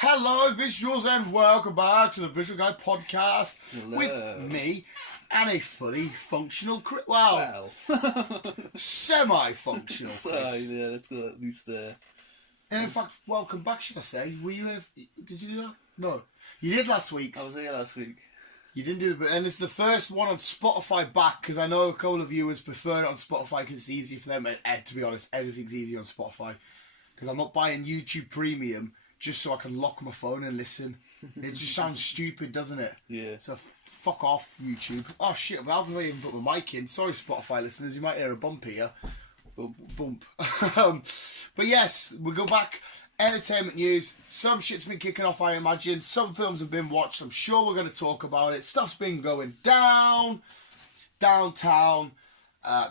Hello, visuals, and welcome back to the Visual Guy podcast. Hello. With me and a fully functional semi-functional Chris. Yeah, let's go at least there. And in fact, welcome back, should I say? Were you here? Did you do that? No. You did last week. I was here last week. You didn't do it, and it's the first one on Spotify back, because I know a couple of viewers prefer it on Spotify because it's easier for them. And to be honest, everything's easier on Spotify because I'm not buying YouTube Premium just so I can lock my phone and listen. It just sounds stupid, doesn't it? Yeah. So fuck off, YouTube. Oh shit, I've not even put my mic in. Sorry, Spotify listeners, you might hear a bump here. Bump. But yes, we go back. Entertainment news. Some shit's been kicking off, I imagine. Some films have been watched. I'm sure we're going to talk about it. Stuff's been going downtown.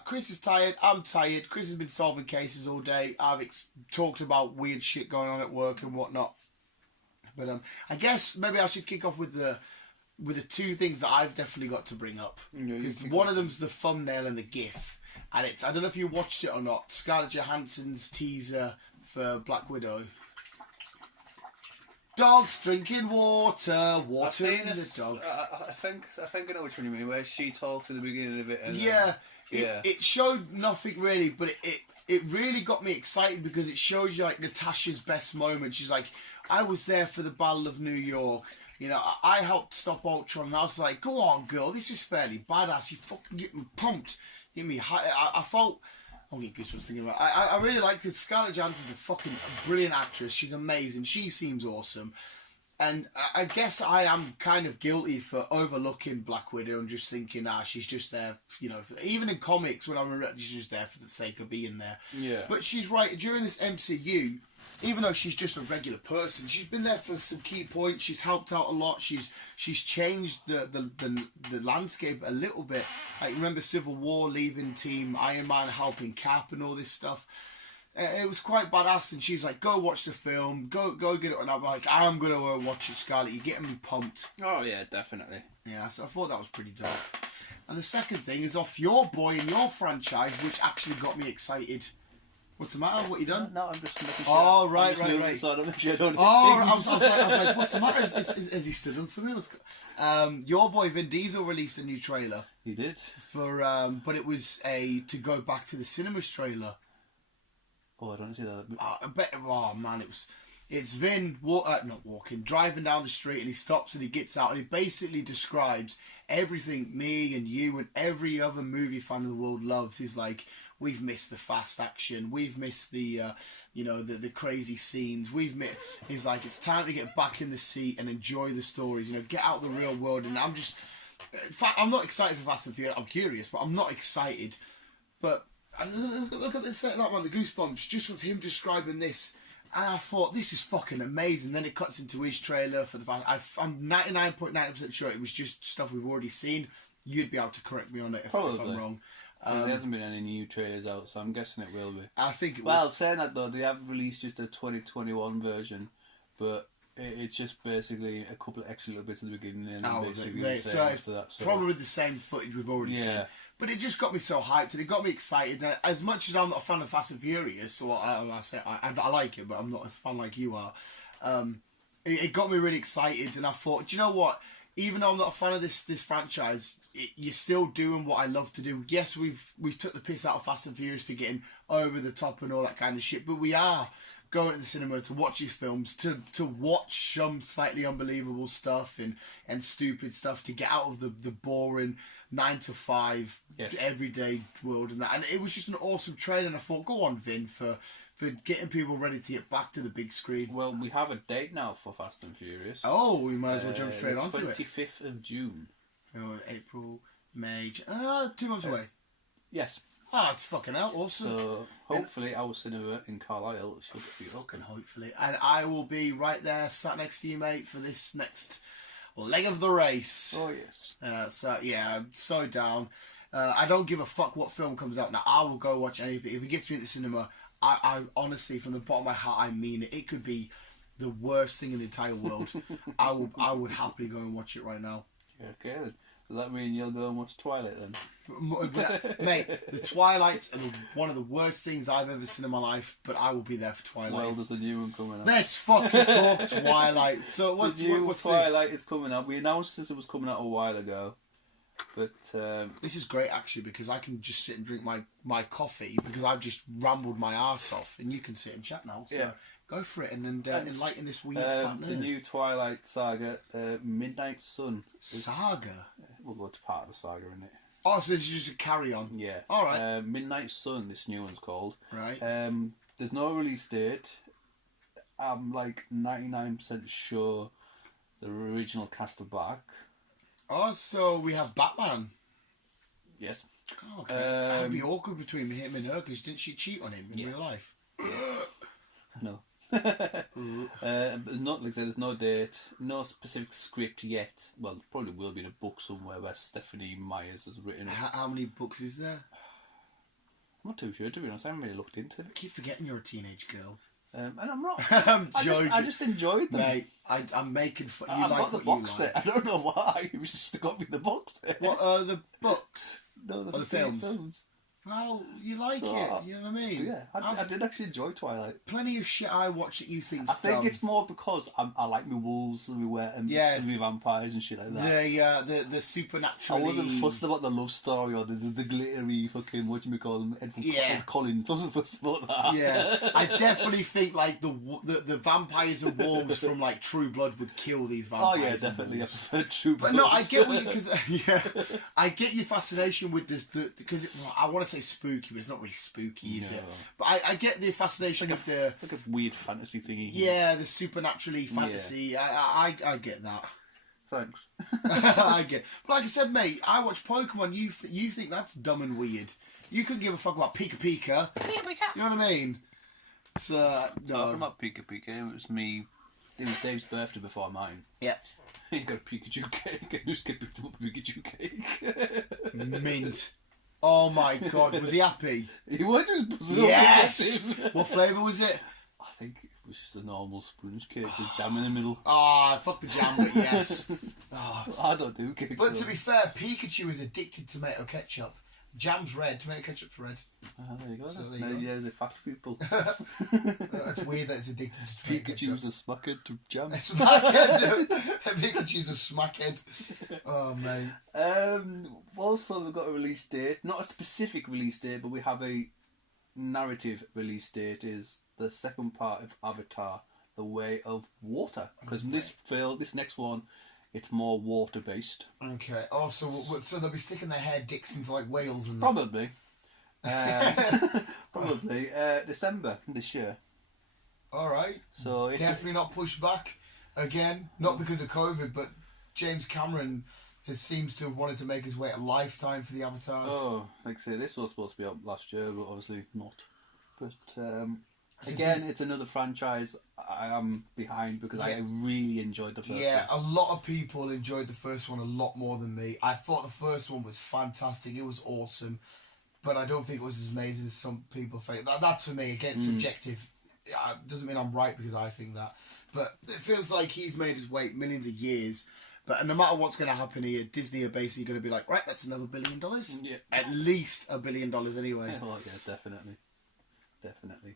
Chris is tired. I'm tired. Chris has been solving cases all day. I've talked about weird shit going on at work and whatnot. But I guess maybe I should kick off with the two things that I've definitely got to bring up. Because one of them's the thumbnail and the GIF. And it's, I don't know if you watched it or not, Scarlett Johansson's teaser for Black Widow. Dogs drinking water, I've seen the this, dog. I think I know which one you mean, where she talks at the beginning of it. And It showed nothing really, but it really got me excited because it shows you like Natasha's best moment. She's like, I was there for the Battle of New York. You know, I helped stop Ultron, and I was like, go on, girl, this is fairly badass. You fucking get me pumped. Get me high. I felt... I'm getting goosebumps thinking about it. I really like this. Scarlett Johansson's a fucking brilliant actress. She's amazing. She seems awesome. And I guess I am kind of guilty for overlooking Black Widow and just thinking, she's just there, you know, even in comics when I remember she's just there for the sake of being there. Yeah. But she's right, during this MCU, even though she's just a regular person, she's been there for some key points. She's helped out a lot. She's changed the landscape a little bit. Like, remember Civil War, leaving Team Iron Man, helping Cap and all this stuff. It was quite badass, and she's like, go watch the film, go get it. And I'm like, I'm going to watch it, Scarlett. You're getting me pumped. Oh, yeah, definitely. Yeah, so I thought that was pretty dope. And the second thing is off your boy and your franchise, which actually got me excited. What's the matter? What you done? No, I'm just making sure. Oh, right. I was like, what's the matter? Is he still on something? Your boy Vin Diesel released a new trailer. He did. But it was to go back to the cinemas trailer. Oh, I don't see that. Oh man, it's Vin driving down the street, and he stops and he gets out and he basically describes everything me and you and every other movie fan in the world loves. He's like, we've missed the fast action, we've missed the the crazy scenes, he's like, it's time to get back in the seat and enjoy the stories, get out of the real world. And I'm just, in fact, I'm not excited for Fast and Furious. I'm curious, but I'm not excited. But look at this, that one, the goosebumps, just with him describing this. And I thought, this is fucking amazing. Then it cuts into his trailer for the fact. I'm 99.9% sure it was just stuff we've already seen. You'd be able to correct me on it if I'm wrong. There hasn't been any new trailers out, so I'm guessing it will be. I think it Well, saying that though, they have released just a 2021 version, but it's just basically a couple of extra little bits at the beginning and basically the same after that. So probably the same footage we've already seen. But it just got me so hyped and it got me excited. And as much as I'm not a fan of Fast and Furious, so I like it, but I'm not as fan like you are. It got me really excited, and I thought, do you know what? Even though I'm not a fan of this franchise, you're still doing what I love to do. Yes, we've took the piss out of Fast and Furious for getting over the top and all that kind of shit, but we are going to the cinema to watch these films, to watch some slightly unbelievable stuff and stupid stuff, to get out of the boring 9 to 5 everyday world and that. And it was just an awesome trailer, and I thought, go on, Vin, for getting people ready to get back to the big screen. Well, we have a date now for Fast and Furious. Oh, we might as well jump straight onto it. 25th of June. Oh, April, May, 2 months away. Yes. It's fucking out, awesome. So, hopefully our cinema in Carlisle should be fucking hopefully. And I will be right there, sat next to you, mate, for this next leg of the race. Oh, yes. So, yeah, I'm so down. I don't give a fuck what film comes out now. I will go watch anything. If it gets me at the cinema, I honestly, from the bottom of my heart, I mean it. It could be the worst thing in the entire world. I would happily go and watch it right now. Okay, then. Does that mean you'll go and watch Twilight then? Mate, the Twilights are one of the worst things I've ever seen in my life, but I will be there for Twilight. Well, there's a new one coming out. Let's fucking talk Twilight. So what's Twilight this? is coming out. We announced this, it was coming out a while ago. But this is great actually, because I can just sit and drink my coffee because I've just rambled my arse off, and you can sit and chat now. So yeah. Go for it and enlighten this weird fat nerd. The new Twilight saga, Midnight Sun. Saga? We'll go to part of the saga, isn't it? Oh, so it's just a carry on. Yeah. All right. Midnight Sun, this new one's called. Right. There's no release date. I'm like 99% sure the original cast are back. Oh, so we have Batman. Yes. Oh, okay. That would be awkward between him and her, because didn't she cheat on him in real life? No. But not like I said, there's no date, no specific script yet. Well, probably will be in a book somewhere where Stephanie Myers has written it. How many books is there? I'm not too sure, to be honest. I haven't really looked into it. I keep forgetting you're a teenage girl. And I'm not. I'm joking. I just enjoyed them. Mate, I'm making fun. You I like got the what box you set. like. I don't know why. It was just got me the box set. What are the books? No, the films? Well, you like So, it, you know what I mean? Yeah, I did actually enjoy Twilight. Plenty of shit I watch that you think's I think dumb. it's more because I like my wolves and my vampires and shit like that. The supernatural. I wasn't fussed about the love story or the glittery fucking whatchamacallit, Edward Collins. I wasn't fussed about that. Yeah, I definitely think like the vampires and wolves from like True Blood would kill these vampires. Oh yeah, definitely. I prefer True Blood. But no, I get what you because I get your fascination with this because I want to say spooky, but it's not really spooky, is it? But I get the fascination with the like a weird fantasy thingy. Yeah, the supernaturally fantasy. Yeah. I get that. Thanks. I get. But like I said, mate, I watch Pokemon. You think that's dumb and weird? You couldn't give a fuck about Pika Pika. You know what I mean? So no. Talking about Pika Pika, it was me. It was Dave's birthday before mine. Yeah. He got a Pikachu cake, and who's picked up a Pikachu cake? Mint. Oh my god, was he happy? He was buzzing. Yes! What flavour was it? I think it was just a normal sponge cake with jam in the middle. Ah, fuck the jam, but yes. Oh. I don't do cakes. But to be fair, Pikachu is addicted to tomato ketchup. Jam's red, tomato ketchup's red. There you go. So there you you go. Yeah, the fat people. It's weird that it's addicted to tomato ketchup. Pikachu's a smackhead to jam. A smackhead. Pikachu's a smackhead. Oh, mate. Also, we've got a release date. Not a specific release date, but we have a narrative release date. Is the second part of Avatar, The Way of Water. Because this next one, it's more water based. Okay. Oh, so they'll be sticking their hair dicks into like whales and Probably. Probably December this year. All right. So it's definitely not pushed back again. Not because of COVID, but James Cameron seems to have wanted to make his wait a lifetime for the Avatars. Oh, like I say, this was supposed to be up last year, but obviously not. But again, it's another franchise I am behind because I really enjoyed the first one. Yeah, a lot of people enjoyed the first one a lot more than me. I thought the first one was fantastic. It was awesome. But I don't think it was as amazing as some people think. That's for me. Again, subjective. Doesn't mean I'm right because I think that. But it feels like he's made his weight millions of years. But no matter what's going to happen here, Disney are basically going to be like, right, that's another $1 billion. Yeah. At least $1 billion anyway. Oh, yeah, definitely. Definitely.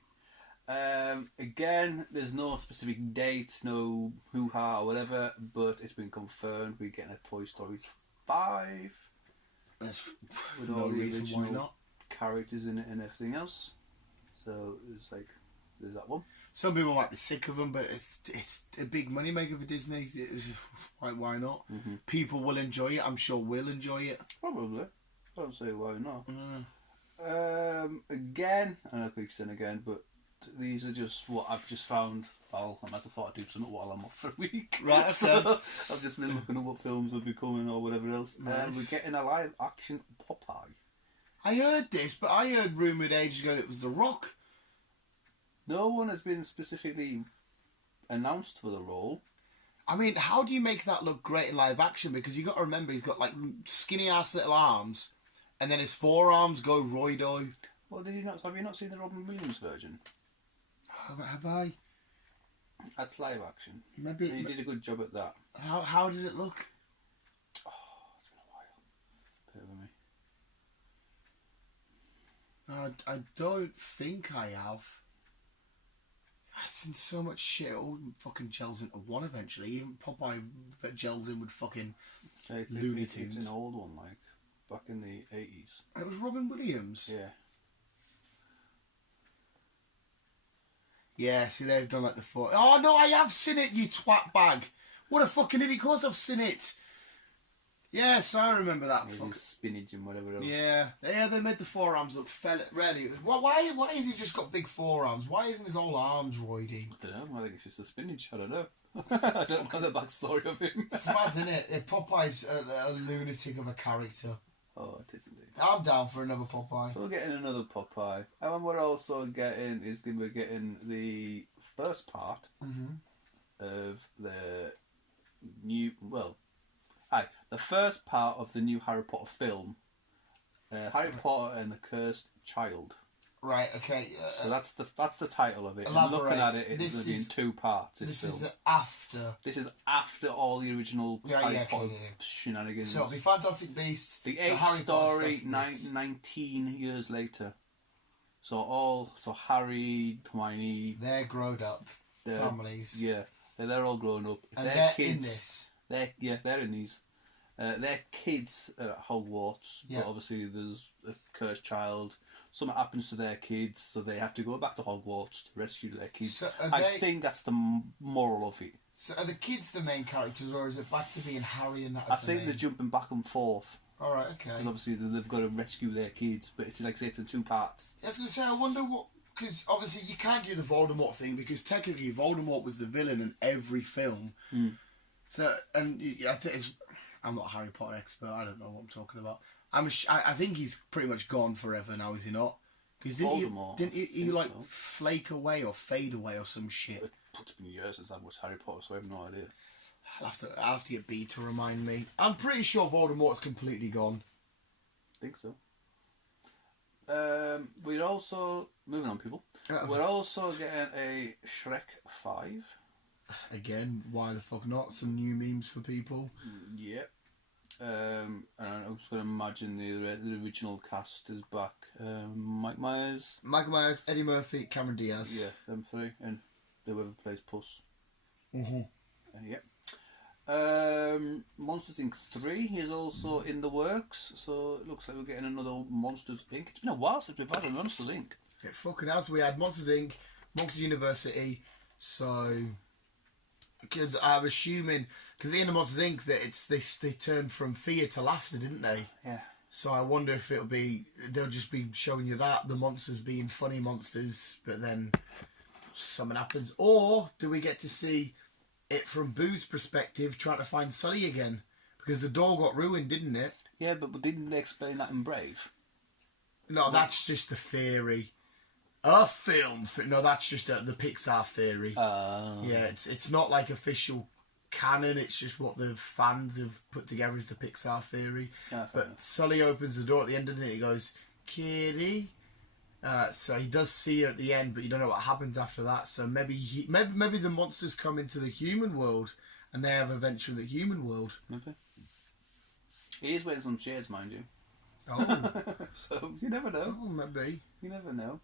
Again, there's no specific date, no hoo-ha or whatever, but it's been confirmed we're getting a Toy Story 5. There's with no all the reason why original not. characters in it and everything else. So it's like, there's that one. Some people might be sick of them, but it's a big money maker for Disney. Why not? Mm-hmm. People will enjoy it. I'm sure we'll enjoy it. Probably. I don't say why not. Mm. Again, I know I keep saying again, but these are just what I've just found. I might have thought I'd do something while I'm off for a week. Right, so I've just been looking at what films will be coming or whatever else. Nice. We're getting a live action Popeye. I heard this, but I heard rumoured ages ago that it was The Rock. No one has been specifically announced for the role. I mean, how do you make that look great in live action? Because you got to remember, he's got like skinny ass little arms, and then his forearms go roido. Well, have you not seen the Robin Williams version? Have I? That's live action. Maybe and he did a good job at that. How did it look? Oh, it's been a while. Bear with me. I don't think I have. I've seen so much shit. It all fucking gels into one eventually. Even Popeye that gels in with fucking Looney Tunes. It's an old one, like back in the 80s. It was Robin Williams. Yeah. Yeah, see, they've done like the four. Oh no, I have seen it, you twat bag. What a fucking idiot! Of course, I've seen it. Yes, I remember that. Fuck. Spinach and whatever else. Yeah, they made the forearms look really. Why has he just got big forearms? Why isn't his whole arms roidy? I don't know. I think it's just the spinach. I don't know. I don't know the backstory of him. It's mad, isn't it? Popeye's a lunatic of a character. Oh, it is indeed. I'm down for another Popeye. So we're getting another Popeye. And we're also getting the first part of the new, the first part of the new Harry Potter film, Harry Potter and the Cursed Child. Right. Okay. So that's the title of it. Elaborate. And looking at it, it's going to be in two parts. This is after. This is after all the original Harry Potter shenanigans. So it'll be Fantastic Beasts. The eighth Harry story, 19 years later. So Harry, Hermione, they're grown up families. Yeah, they're all grown up. And their they're kids, in this. They're in these. Their kids are at Hogwarts, but obviously there's a cursed child. Something happens to their kids, so they have to go back to Hogwarts to rescue their kids. So I think that's the moral of it. So are the kids the main characters, or is it back to being Harry and that? I think they're jumping back and forth. All right, okay. And obviously they've got to rescue their kids, but it's like I say, it's in two parts. I was going to say, I wonder what, because obviously you can't do the Voldemort thing because technically Voldemort was the villain in every film. So, and I think I'm not a Harry Potter expert. I don't know what I'm talking about. I think he's pretty much gone forever now, is he not? Because didn't he like flake away or fade away or some shit? It's been years since I've watched Harry Potter, so I have no idea. I'll have to get B to remind me. I'm pretty sure Voldemort's completely gone. I think so. We're also moving on, people. We're also getting a Shrek 5. Again, why the fuck not? Some new memes for people. Yep. And I'm just going to imagine the original cast is back. Michael Myers, Eddie Murphy, Cameron Diaz. Yeah, them three, and whoever plays Puss. Yep. Monsters Inc. 3 is also in the works, so it looks like we're getting another Monsters Inc. It's been a while since we've had a Monsters Inc. It fucking has. We had Monsters Inc., Monsters University, so... Because I'm assuming, because at the end of Monsters Inc. that they turned from fear to laughter, didn't they? Yeah. So I wonder if they'll just be showing you that, the monsters being funny monsters, but then something happens. Or do we get to see it from Boo's perspective, trying to find Sully again? Because the door got ruined, didn't it? Yeah, but didn't they explain that in Brave? No, that's just the theory. A film. No, that's just the Pixar theory. Yeah, it's not like official canon. It's just what the fans have put together as the Pixar theory. But Sully opens the door at the end of it. He goes, "Kitty." So he does see her at the end, but you don't know what happens after that. So maybe the monsters come into the human world, and they have adventure in the human world. Maybe. He is wearing some shades, mind you. Oh, so you never know. Oh, maybe. You never know.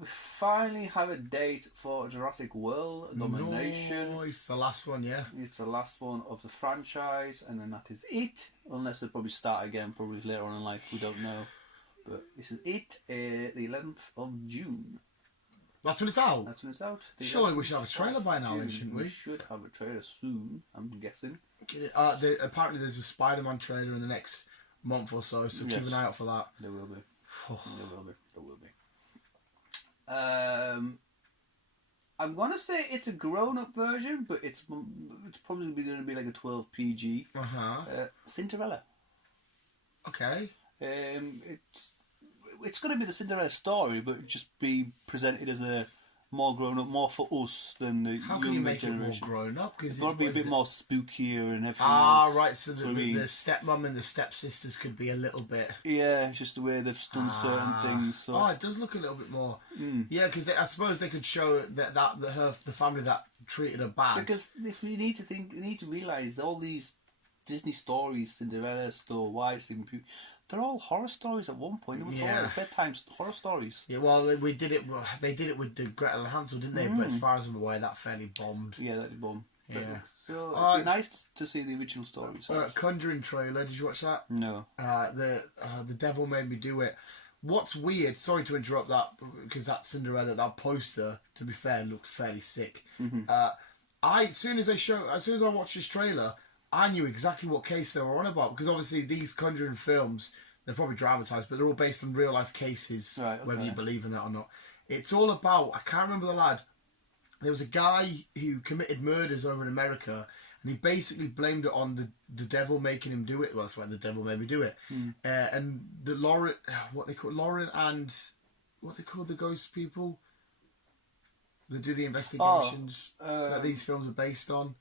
We finally have a date for Jurassic World Domination. Nice, the last one, yeah. It's the last one of the franchise, and then that is it. Unless they probably start again, probably later on in life, we don't know. But this is it, the 11th of June. That's when it's out? That's when it's out. Surely we should have a trailer by now then, shouldn't we? We should have a trailer soon, I'm guessing. Apparently there's a Spider-Man trailer in the next month or so keep an eye out for that. There will be. There will be. I'm gonna say it's a grown-up version, but it's probably going to be like a 12 PG. Cinderella. Okay. It's going to be the Cinderella story, but just be presented as a more grown-up, more for us than the How can you make generation. it more grown-up? It's got to be a bit more spookier and everything. Right. So the stepmom and the stepsisters could be a little bit. Yeah, it's just the way they've done certain things. So. It does look a little bit more. Yeah, because I suppose they could show that the family that treated her bad. Because if you need to realise all these Disney stories, Cinderella, Snow White, Sleeping Beauty, They're all horror stories at one point. They were all bedtime horror stories. Yeah, well, they did it with the Gretel and Hansel, didn't they? But as far as I'm aware, that fairly bombed. Yeah, that did bomb. Yeah. So it'd be nice to see the original stories. Conjuring trailer. Did you watch that? No. The Devil Made Me Do It. What's weird? Sorry to interrupt that, because that Cinderella, that poster, to be fair, looked fairly sick. As soon as I watched this trailer, I knew exactly what case they were on about, because obviously these Conjuring films, they're probably dramatised, but they're all based on real life cases, whether you believe in that or not. It's all about, I can't remember the lad. There was a guy who committed murders over in America, and he basically blamed it on the devil making him do it. Well, that's why the devil made me do it. And the Lauren and what they call the ghost people that do the investigations that these films are based on.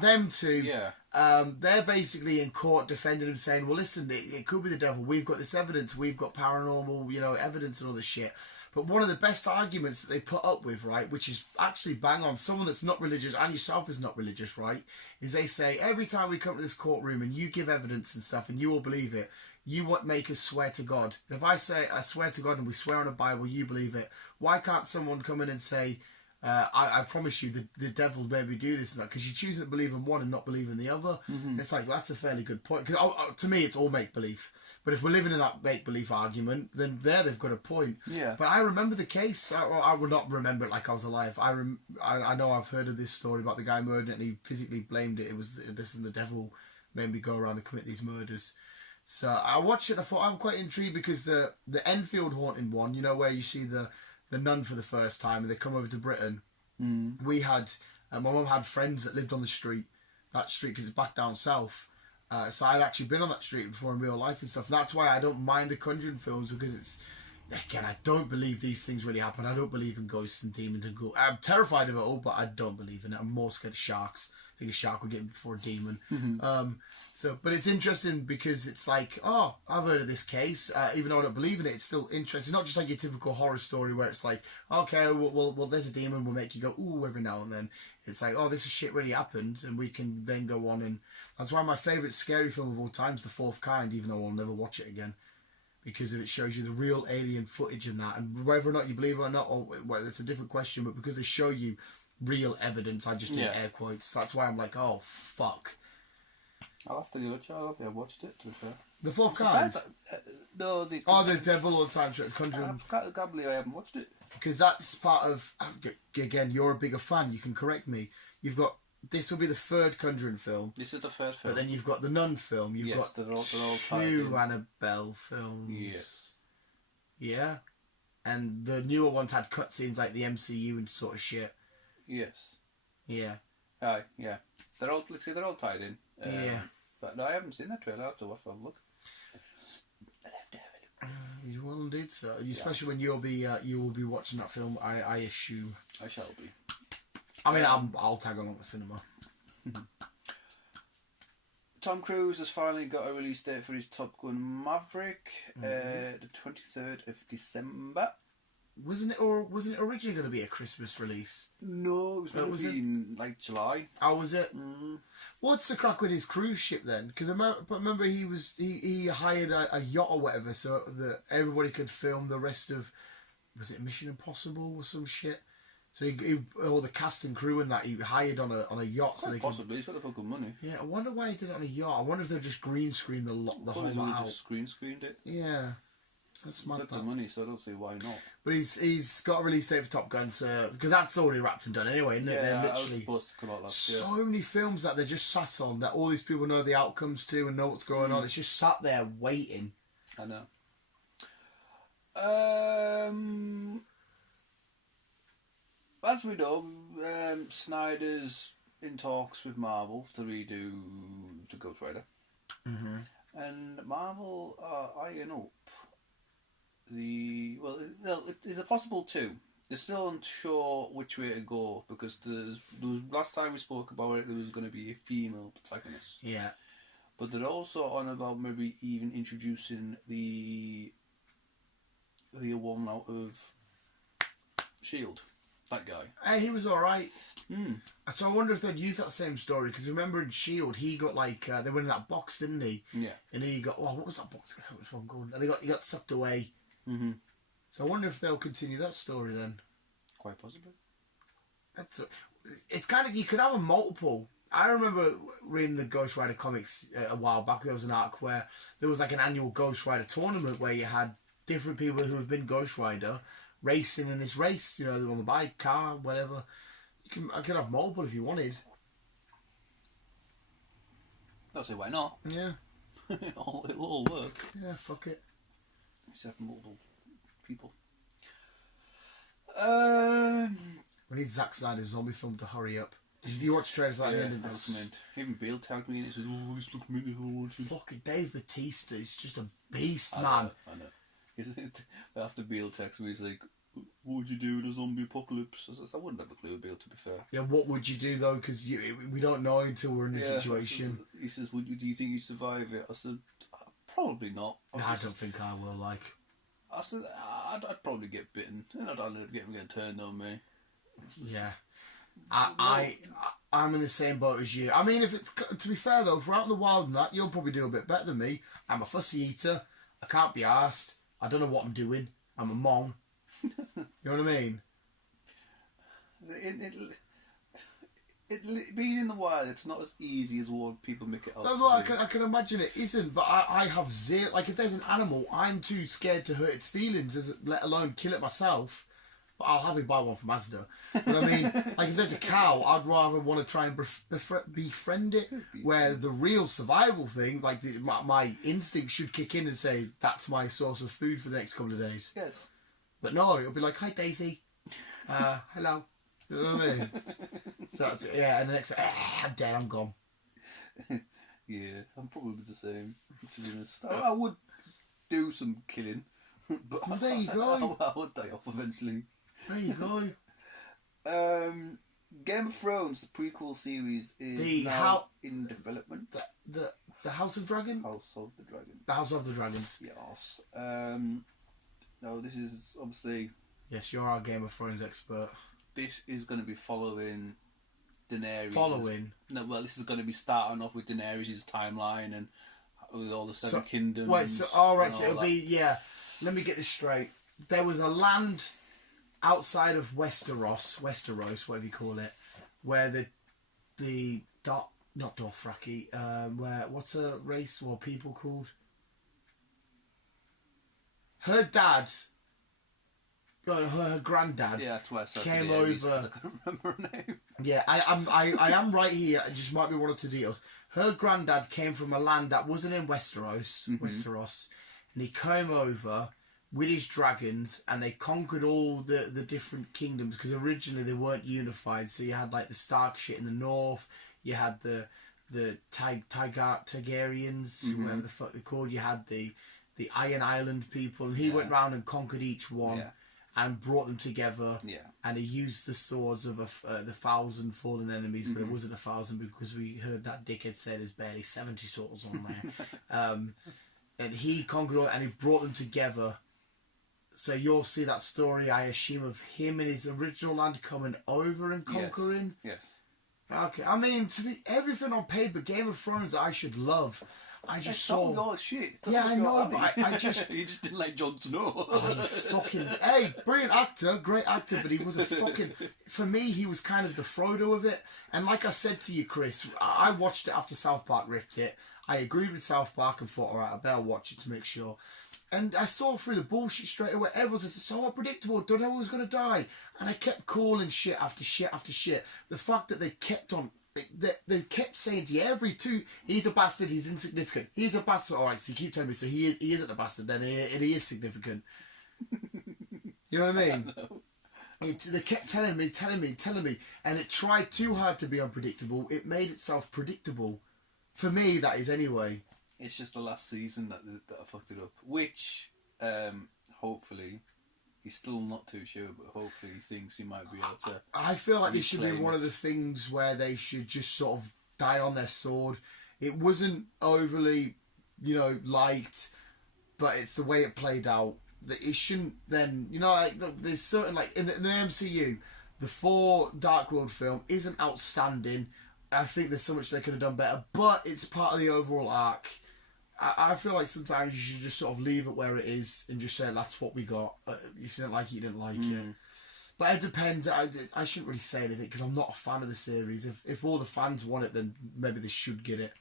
Them two, they're basically in court defending him, saying, well, listen, it could be the devil. We've got this evidence. We've got paranormal, evidence and all this shit. But one of the best arguments that they put up with, right, which is actually bang on, someone that's not religious, and yourself is not religious, right, is they say, every time we come to this courtroom and you give evidence and stuff and you all believe it, you make us swear to God. And if I say, I swear to God, and we swear on a Bible, you believe it, why can't someone come in and say, I promise you the devil made me do this and that, because you're choosing to believe in one and not believe in the other. It's like, that's a fairly good point, because to me it's all make-believe, but if we're living in that make-believe argument, then they've got a point. But I remember the case. I would not remember it like I was alive. I know I've heard of this story about the guy murdering it and he physically blamed it. It was this, and the devil made me go around and commit these murders. So I watched it. I thought, I'm quite intrigued, because the Enfield haunting one, where you see the nun for the first time and they come over to Britain. We had, my mum had friends that lived on that street, because it's back down south. So I'd actually been on that street before in real life and stuff. And that's why I don't mind the Conjuring films, because it's, again, I don't believe these things really happen. I don't believe in ghosts and demons and ghouls. I'm terrified of it all, but I don't believe in it. I'm more scared of sharks. I think a shark would get me before a demon. But it's interesting, because it's like, oh, I've heard of this case. Even though I don't believe in it, it's still interesting. It's not just like your typical horror story where it's like, okay, well, there's a demon, we'll make you go, ooh, every now and then. It's like, oh, this shit really happened, and we can then go on. And that's why my favourite scary film of all time is The Fourth Kind, even though I'll never watch it again, because it shows you the real alien footage and that. And whether or not you believe it or not, well, that's a different question, but because they show you real evidence, I just need air quotes. That's why I'm like, oh, fuck. I'll have to go check. I've watched it, to be fair. The Fourth Kind? No, the Devil All the Time Show. Conjuring. I can't believe I haven't watched it. Because that's part of, again, you're a bigger fan, you can correct me. You've got, this will be the third Conjuring film. This is the third film. But then you've got the Nun film. You've got they're all two Annabelle films. Yes. Yeah. And the newer ones had cutscenes like the MCU and sort of shit. Yes. Yeah. Aye, yeah. They're all tied in. Yeah. But no, I haven't seen that trailer. I'll have to have a look. You will indeed, sir. Especially when you will be watching that film. I assume. I shall be. I mean, I'll tag along to cinema. Tom Cruise has finally got a release date for his Top Gun Maverick, the 23rd of December. Wasn't it originally going to be a Christmas release? No, it was going to be in like July. Oh, was it? What's the crack with his cruise ship then? Because I remember he hired a yacht or whatever so that everybody could film the rest of, was it Mission Impossible or some shit? So he all the cast and crew and that he hired on a yacht. So they possibly, he's got it for good money. Yeah, I wonder why he did it on a yacht. I wonder if they've just green screened the whole lot out. Just screened it. Yeah. That's mad. Got the money, so I don't see why not. But he's got a release date for Top Gun, so because that's already wrapped and done anyway, isn't it? Yeah, They're literally was supposed to come out last year. So many films that they're just sat on that all these people know the outcomes to and know what's going on. It's just sat there waiting. I know. As we know, Snyder's in talks with Marvel to redo the Ghost Rider. And Marvel are eyeing up there's a possible two. They're still unsure which way to go, because there was last time we spoke about it, there was going to be a female protagonist. Yeah. But they're also on about maybe even introducing the one out of S.H.I.E.L.D. That guy. Hey, he was all right. Hmm. So I wonder if they'd use that same story, because remember in Shield he got like they went in that box, didn't he? Yeah. And he got what was that box? Which one going? And he got sucked away. Mm-hmm. So I wonder if they'll continue that story then. Quite possibly. It's kind of, you could have a multiple. I remember reading the Ghost Rider comics a while back. There was an arc where there was like an annual Ghost Rider tournament where you had different people who have been Ghost Rider racing in this race. You know, they're on the bike, car, whatever. I could have multiple if you wanted. I'll say why not. Yeah. It'll all work. Yeah, fuck it. Except multiple people. We need Zack Snyder's zombie film to hurry up. Did you watch trailers like that? That's meant. Even Bale tagged me in it. Says, "Oh, this looks minty. I watch it." Fucking Dave Bautista is just a beast, I man. know. After Bale texted me, he's like, "What would you do in a zombie apocalypse?" I wouldn't have a clue, Bale, to be fair. Yeah, what would you do though? Because we don't know until we're in this situation. He says, do you think you survive it? I said, probably not. I don't think I will. Like, I said, I'd probably get bitten, and I'd end up getting turned on me. Yeah. I'm in the same boat as you. I mean, if it's, to be fair though, if we're out in the wild and that, you'll probably do a bit better than me. I'm a fussy eater. I can't be arsed. I don't know what I'm doing. I'm a mong. You know what I mean? Being in the wild, it's not as easy as what people make it out. That's what I can imagine it isn't, but I have zero. Like, if there's an animal, I'm too scared to hurt its feelings, let alone kill it myself. But I'll happily buy one from Asda. But I mean, like, if there's a cow, I'd rather want to try and befriend it. Where the real survival thing, like my instinct should kick in and say, that's my source of food for the next couple of days. Yes. But no, it'll be like, hi Daisy. Hello. You know what I mean? So, yeah, and the next, I'm dead, I'm gone. Yeah, I'm probably the same. To be honest. I would do some killing. But Well, there you go. I would die off eventually. There you go. Game of Thrones, the prequel series, is in development. The House of Dragon? House of the Dragon. The House of the Dragons. Yes. Now, this is obviously... Yes, you're our Game of Thrones expert. This is going to be following Daenerys. No, well, this is going to be starting off with Daenerys' timeline and with all the Seven Kingdoms. Wait, so, alright, so it'll be, let me get this straight. There was a land outside of Westeros, whatever you call it, where not Dothraki, where, what's a race or people called? Her dad, her granddad, that's why I said came Daenerys, over. I couldn't remember her name. Yeah, I am right here. It just might be one or two details. Her granddad came from a land that wasn't in Westeros, and he came over with his dragons, and they conquered all the different kingdoms, because originally they weren't unified. So you had like the Stark shit in the north, you had the Targaryens, whatever the fuck they're called. You had the Iron Island people, and he went round and conquered each one. Yeah. And brought them together, and he used the swords of the 1,000 fallen enemies, but it wasn't 1,000 because we heard that dickhead say there's barely 70 swords on there. And he conquered all, and he brought them together. So you'll see that story, I assume, of him and his original land coming over and conquering. Yes. Okay, I mean, to be everything on paper, Game of Thrones, I should love. I just saw all shit. I know, but I just you just didn't like Jon Snow. Hey, brilliant actor, great actor, but he was a fucking. For me, he was kind of the Frodo of it. And like I said to you, Chris, I watched it after South Park ripped it. I agreed with South Park and thought, all right, I better watch it to make sure. And I saw through the bullshit straight away. Everyone says, it's so unpredictable, don't know who's going to die. And I kept calling shit after shit after shit. The fact that they kept on. They kept saying to you he's a bastard, he's insignificant. He's a bastard. All right, so you keep telling me, so he isn't a bastard then, and he is significant. You know what I mean? They kept telling me, and it tried too hard to be unpredictable. It made itself predictable. For me, that is anyway. It's just the last season that I fucked it up, which hopefully. He's still not too sure, but hopefully he thinks he might be able to. I feel like this should be one of the things where they should just sort of die on their sword. It wasn't overly, liked, but it's the way it played out. That it shouldn't then, like, there's certain, like, in the MCU, The 4 Dark World film isn't outstanding. I think there's so much they could have done better, but it's part of the overall arc. I feel like sometimes you should just sort of leave it where it is and just say that's what we got. If you didn't like it, you didn't like it. But it depends. I shouldn't really say anything because I'm not a fan of the series. If all the fans want it, then maybe they should get it.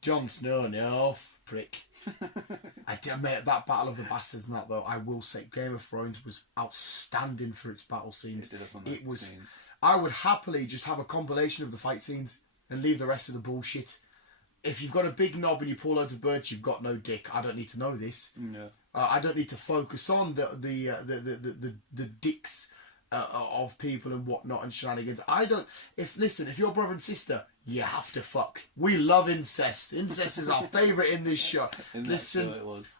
Jon Snow, no, prick. I did, mate, that Battle of the Bastards and that, though, I will say Game of Thrones was outstanding for its battle scenes. It was. Scenes. I would happily just have a compilation of the fight scenes and leave the rest of the bullshit. If you've got a big knob and you pull loads of birds, you've got no dick. I don't need to know this. No. I don't need to focus on the dicks of people and whatnot and shenanigans. If you're brother and sister, you have to fuck. We love incest. Incest is our favourite in this show. Listen,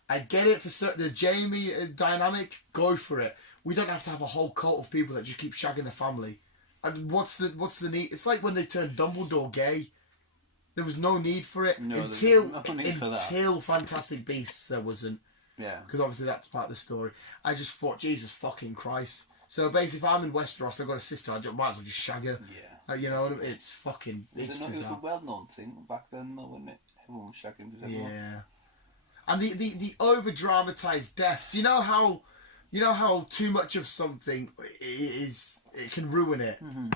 I get it for the Jamie dynamic. Go for it. We don't have to have a whole cult of people that just keep shagging the family. And what's the need? It's like when they turned Dumbledore gay. There was no need for it until Fantastic Beasts. There wasn't. Yeah. Because obviously that's part of the story. I just thought, Jesus fucking Christ. So basically, if I'm in Westeros, I've got a sister. I might as well just shag her. Yeah. You know, it's fucking. It's bizarre. It was a well-known thing back then, though, wasn't it? Everyone was shagging. Yeah. And the over dramatized deaths. You know how too much of something it can ruin it. Mm-hmm.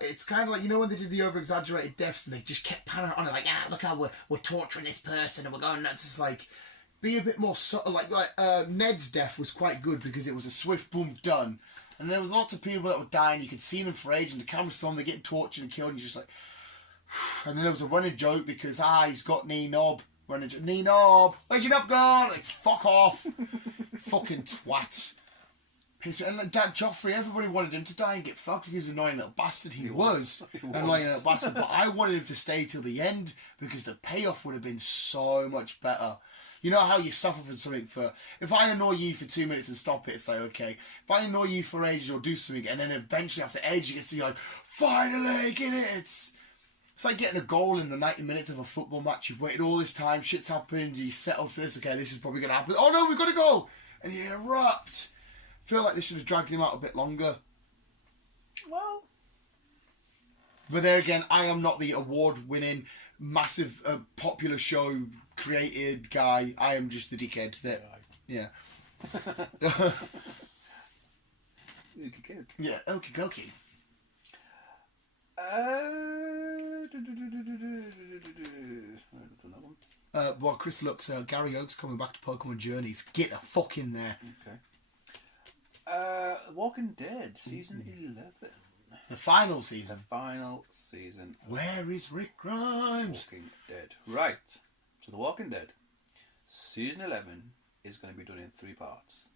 It's kind of like, when they did the over exaggerated deaths and they just kept panning on it like, look how we're torturing this person and we're going nuts. It's like, be a bit more subtle. Like Ned's death was quite good because it was a swift boom done, and there was lots of people that were dying. You could see them for ages, and the camera's on, they're getting tortured and killed, and you're just like, and then there was a running joke because he's got knee knob. Knee knob, where's your knob gone? Like, fuck off. Fucking twat. And like Dad Joffrey, everybody wanted him to die and get fucked because he's an annoying little bastard he was. An annoying little bastard. But I wanted him to stay till the end because the payoff would have been so much better. You know how you suffer from something if I annoy you for 2 minutes and stop it, it's like, okay. If I annoy you for ages or do something and then eventually after ages you get to see like, finally, get it. It's like getting a goal in the 90 minutes of a football match. You've waited all this time, shit's happened, you settle for this, okay, this is probably going to happen. Oh no, we've got to go! And you erupt. Feel like they should have dragged him out a bit longer. Well, but there again, I am not the award-winning, massive, popular show created guy. I am just the dickhead that, yeah. Yeah, okie dokie. While Chris looks, Gary Oakes coming back to Pokemon Journeys. Get the fuck in there. Okay. Walking Dead, season 11. The final season. The final season. Where is Rick Grimes? Walking Dead. Right. So The Walking Dead, season 11 is going to be done in 3 parts.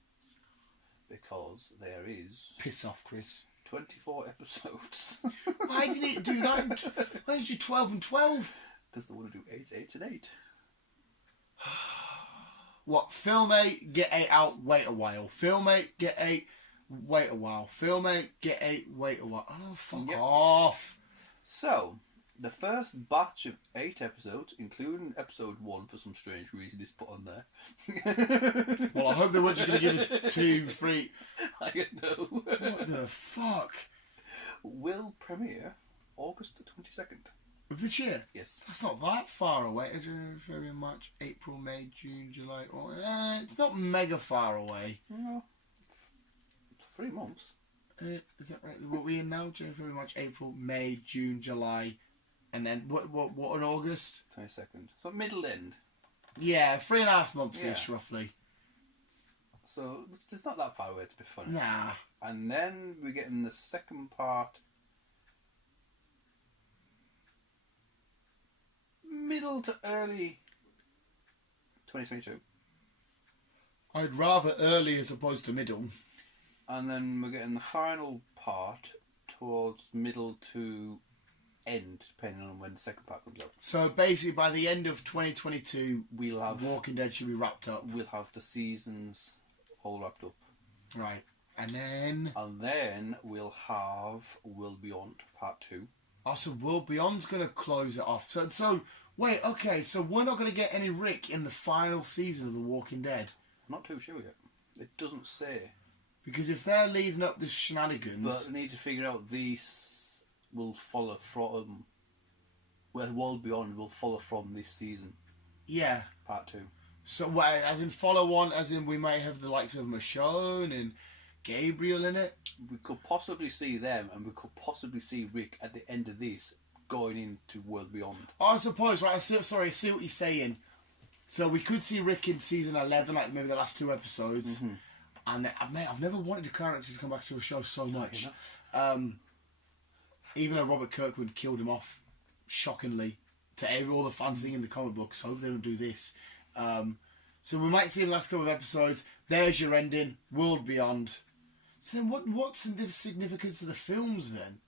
Because there is... Piss off, Chris. 24 episodes. Why didn't it do that? Why did you do 12 and 12? Because they want to do 8, 8 and 8. What? Film 8, get 8 out, wait a while. Film 8, get 8, wait a while. Film 8, get 8, wait a while. Oh, fuck off. So, the first batch of 8 episodes, including episode 1 for some strange reason, is put on there. Well, I hope they weren't just going to give us 2, 3. I don't know. What the fuck? Will premiere August the 22nd. Of this year? Yes. That's not that far away. January, February, March, April, May, June, July. It's not mega far away. No. It's 3 months. Is that right? What are we in now? January, February, March, April, May, June, July. And then what in August? 22nd. So middle end. Yeah, 3.5 months-ish, roughly. So it's not that far away, to be funny. Nah. And then we're getting the second part middle to early 2022. I'd rather early as opposed to middle. And then we're getting the final part towards middle to end, depending on when the second part comes out. So basically, by the end of 2022, we'll have Walking Dead should be wrapped up. We'll have the seasons all wrapped up. Right. And then we'll have World Beyond Part 2. Oh, so World Beyond's going to close it off. So wait, okay, so we're not going to get any Rick in the final season of The Walking Dead? I'm not too sure yet. It doesn't say. Because if they're leading up the shenanigans... But they need to figure out these will follow from... Where World Beyond will follow from this season. Yeah. Part 2. So, as in follow on, as in we might have the likes of Michonne and Gabriel in it? We could possibly see them, and we could possibly see Rick at the end of this going into World Beyond. Oh, I suppose, right, I see what you're saying. So we could see Rick in season 11, like maybe the last 2 episodes. Mm-hmm. And mate, I've never wanted a character to come back to a show so much. Even though Robert Kirkman killed him off shockingly to all the fans in the comic books. I hope they don't do this. So we might see the last couple of episodes. There's your ending, World Beyond. So then what's the significance of the films then?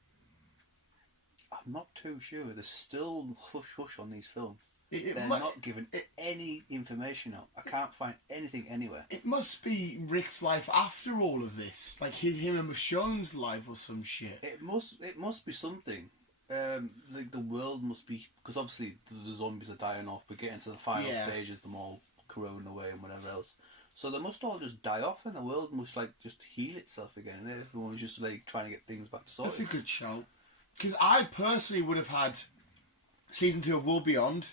I'm not too sure. There's still hush on these films. They're not giving any information out. I can't find anything anywhere. It must be Rick's life after all of this, like him and Michonne's life or some shit. It must be something. Like the world must be, because obviously the zombies are dying off. We're getting to the final stages, them all corroding away and whatever else. So they must all just die off, and the world must like just heal itself again. And everyone's just like trying to get things back to sorted. That's a good shout. Because I personally would have had season 2 of World Beyond.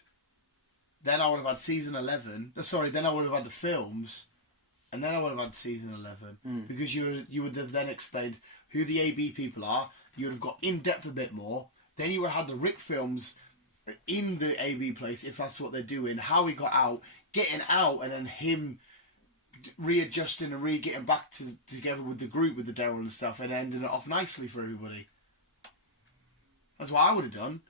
Then I would have had season 11. Then I would have had the films, and then I would have had season 11 because you would have then explained who the AB people are. You would have got in depth a bit more. Then you would have had the Rick films in the AB place, if that's what they're doing. How he got out, getting out, and then him readjusting and getting back together with the group with the Daryl and stuff, and ending it off nicely for everybody. That's what I would have done.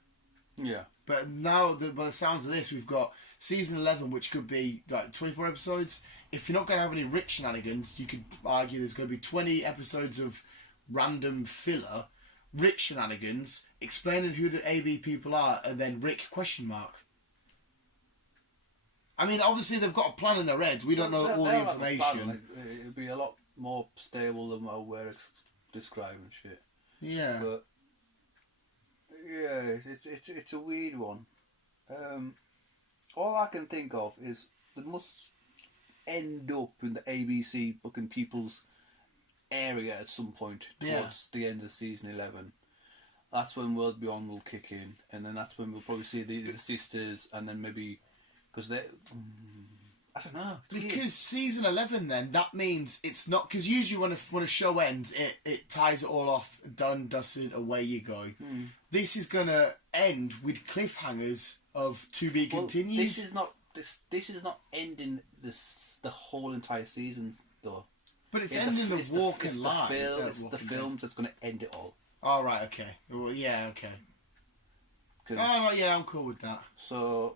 Yeah. But now, by the sounds of this, we've got season 11, which could be like 24 episodes. If you're not going to have any Rick shenanigans, you could argue there's going to be 20 episodes of random filler, Rick shenanigans, explaining who the AB people are, and then Rick question mark. I mean, obviously they've got a plan in their heads. We don't know all the information. It'd be a lot more stable than what we're describing shit. Yeah. But yeah, it's a weird one. All I can think of is they must end up in the ABC booking people's area at some point towards the end of season 11. That's when World Beyond will kick in, and then that's when we'll probably see the sisters, and then maybe because they. I don't know. Because season 11, then that means it's not, because usually when a show ends, it ties it all off, done, dusted, away you go. This is gonna end with cliffhangers of to be continued. This is not ending the whole entire season though. But it's ending the walk and lie. It's the films that's going to end it all. Oh right, okay. Well, yeah, okay. Oh right, yeah, I'm cool with that. So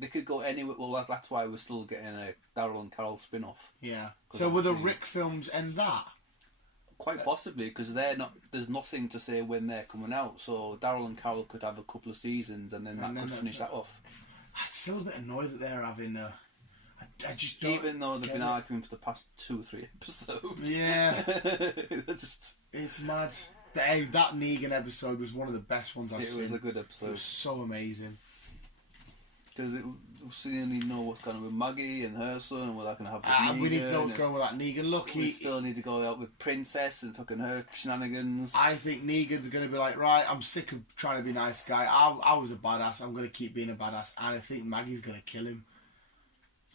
they could go anywhere. Well, that's why we're still getting a Daryl and Carol spin-off. Yeah. So will the Rick films end that? Quite possibly, because there's nothing to say when they're coming out. So Daryl and Carol could have a couple of seasons, and then that could finish that off. I'm still a bit annoyed that they're having I just don't. Even though they've been arguing for the past 2 or 3 episodes. Yeah. It's mad. That Negan episode was one of the best ones I've seen. It was a good episode. It was so amazing. Because we only know what's going on with Maggie and her son, and we're not going to have with Negan. We need to know what's going on with that Negan. Look, we still need to go out with Princess and fucking her shenanigans. I think Negan's going to be like, right, I'm sick of trying to be a nice guy. I was a badass. I'm going to keep being a badass. And I think Maggie's going to kill him.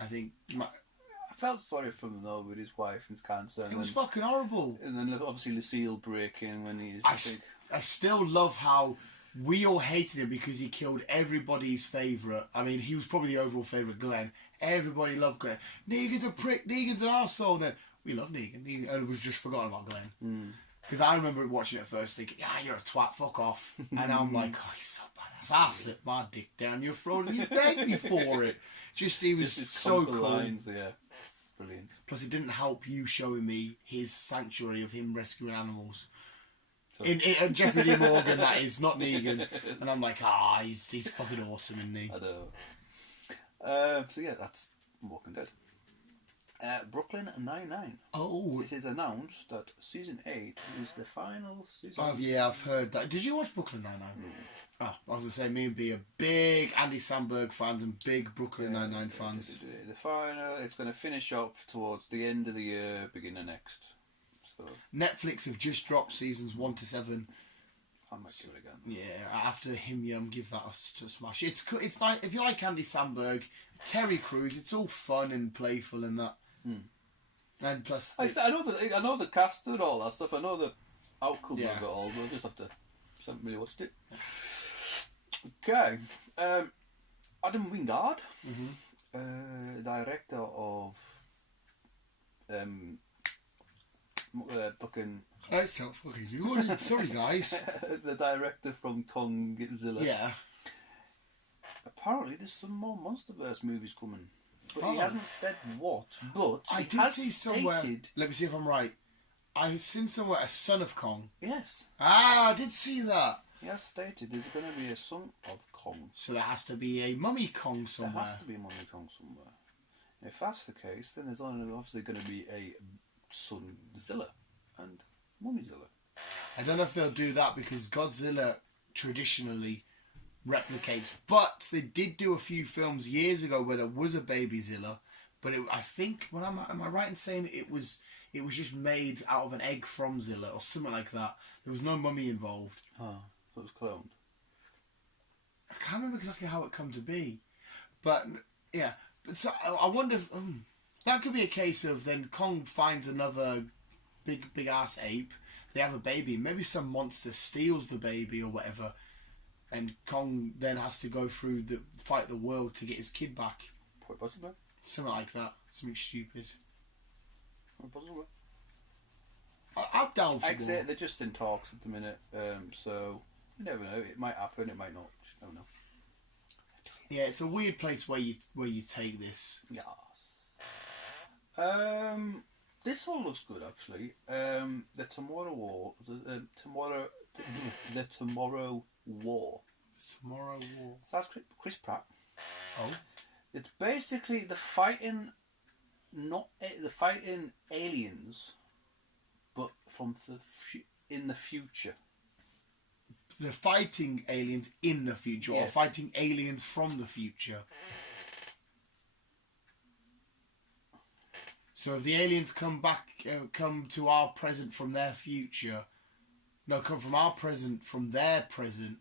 I think... I felt sorry for him though with his wife and his cancer. It was fucking horrible. And then obviously Lucille breaking when he's... I still love how we all hated him because he killed everybody's favourite. I mean, he was probably the overall favourite, Glenn. Everybody loved Glenn. Negan's a prick, Negan's an arsehole. Then we love Negan. And we've just forgotten about Glenn. Because I remember watching it first thinking, yeah, you're a twat, fuck off. And I'm like, oh, he's so badass. I slipped my dick down your throat and you thanked me for it. Just, he was so cool. Lines, yeah. Brilliant. Plus, it didn't help you showing me his sanctuary of him rescuing animals. So. In Jeffrey D. Morgan, that is, not Negan. And I'm like, he's fucking awesome, isn't he? I know. So yeah, that's Walking Dead. Brooklyn Nine-Nine. Oh. It is announced that season 8 is the final season. Oh yeah, I've heard that. Did you watch Brooklyn Nine-Nine? No. Oh, I was going to say, me and be a big Andy Samberg fans and big Brooklyn Nine-Nine fans. The final, it's going to finish up towards the end of the year, beginning of next. So Netflix have just dropped seasons 1 to 7. I might give it again. Yeah, after Him Yum, give that a smash. It's like, if you like Andy Samberg, Terry Crews, it's all fun and playful and that. And plus, I know the cast and all that stuff. I know the outcome Yeah. of it all, but I just haven't really watched it. Okay, Adam Wingard, director of fucking. I can't fucking do it. Sorry, guys. The director from Kongzilla. Yeah. Apparently, there's some more Monsterverse movies coming, but he Oh. hasn't said what. But I he did has see somewhere. stated, Let me see if I'm right. I seen somewhere a Son of Kong. yes, Ah, I did see that. he has stated there's going to be a Son of Kong. So there has to be a Mummy Kong There somewhere. has to be a Mummy Kong somewhere. If that's the case, then there's obviously going to be a Sunzilla and Mummyzilla. I don't know if they'll do that because Godzilla traditionally replicates, but they did do a few films years ago where there was a baby Zilla, but I think, am I right in saying it was just made out of an egg from Zilla or something like that? There was no mummy involved. Oh, so it was cloned. I can't remember exactly how it come to be, but yeah. But so I wonder if that could be a case of then Kong finds another big ass ape. They have a baby. Maybe some monster steals the baby or whatever, and Kong then has to go through fight the world to get his kid back. Quite possibly. Something like that. Something stupid. Quite possibly. I'm down for Like I say, more. they're just in talks at the minute, so you never know. It might happen. It might not. Just don't know. Yeah, it's a weird place where you take this. Yes. This one looks good actually. The Tomorrow War. The Tomorrow War. Tomorrow War. So that's Chris Pratt. Oh. It's basically the fighting aliens, but from in the future. They're fighting aliens in the future, or Yes. fighting aliens from the future. So if the aliens come to our present from their future, come from our present from their present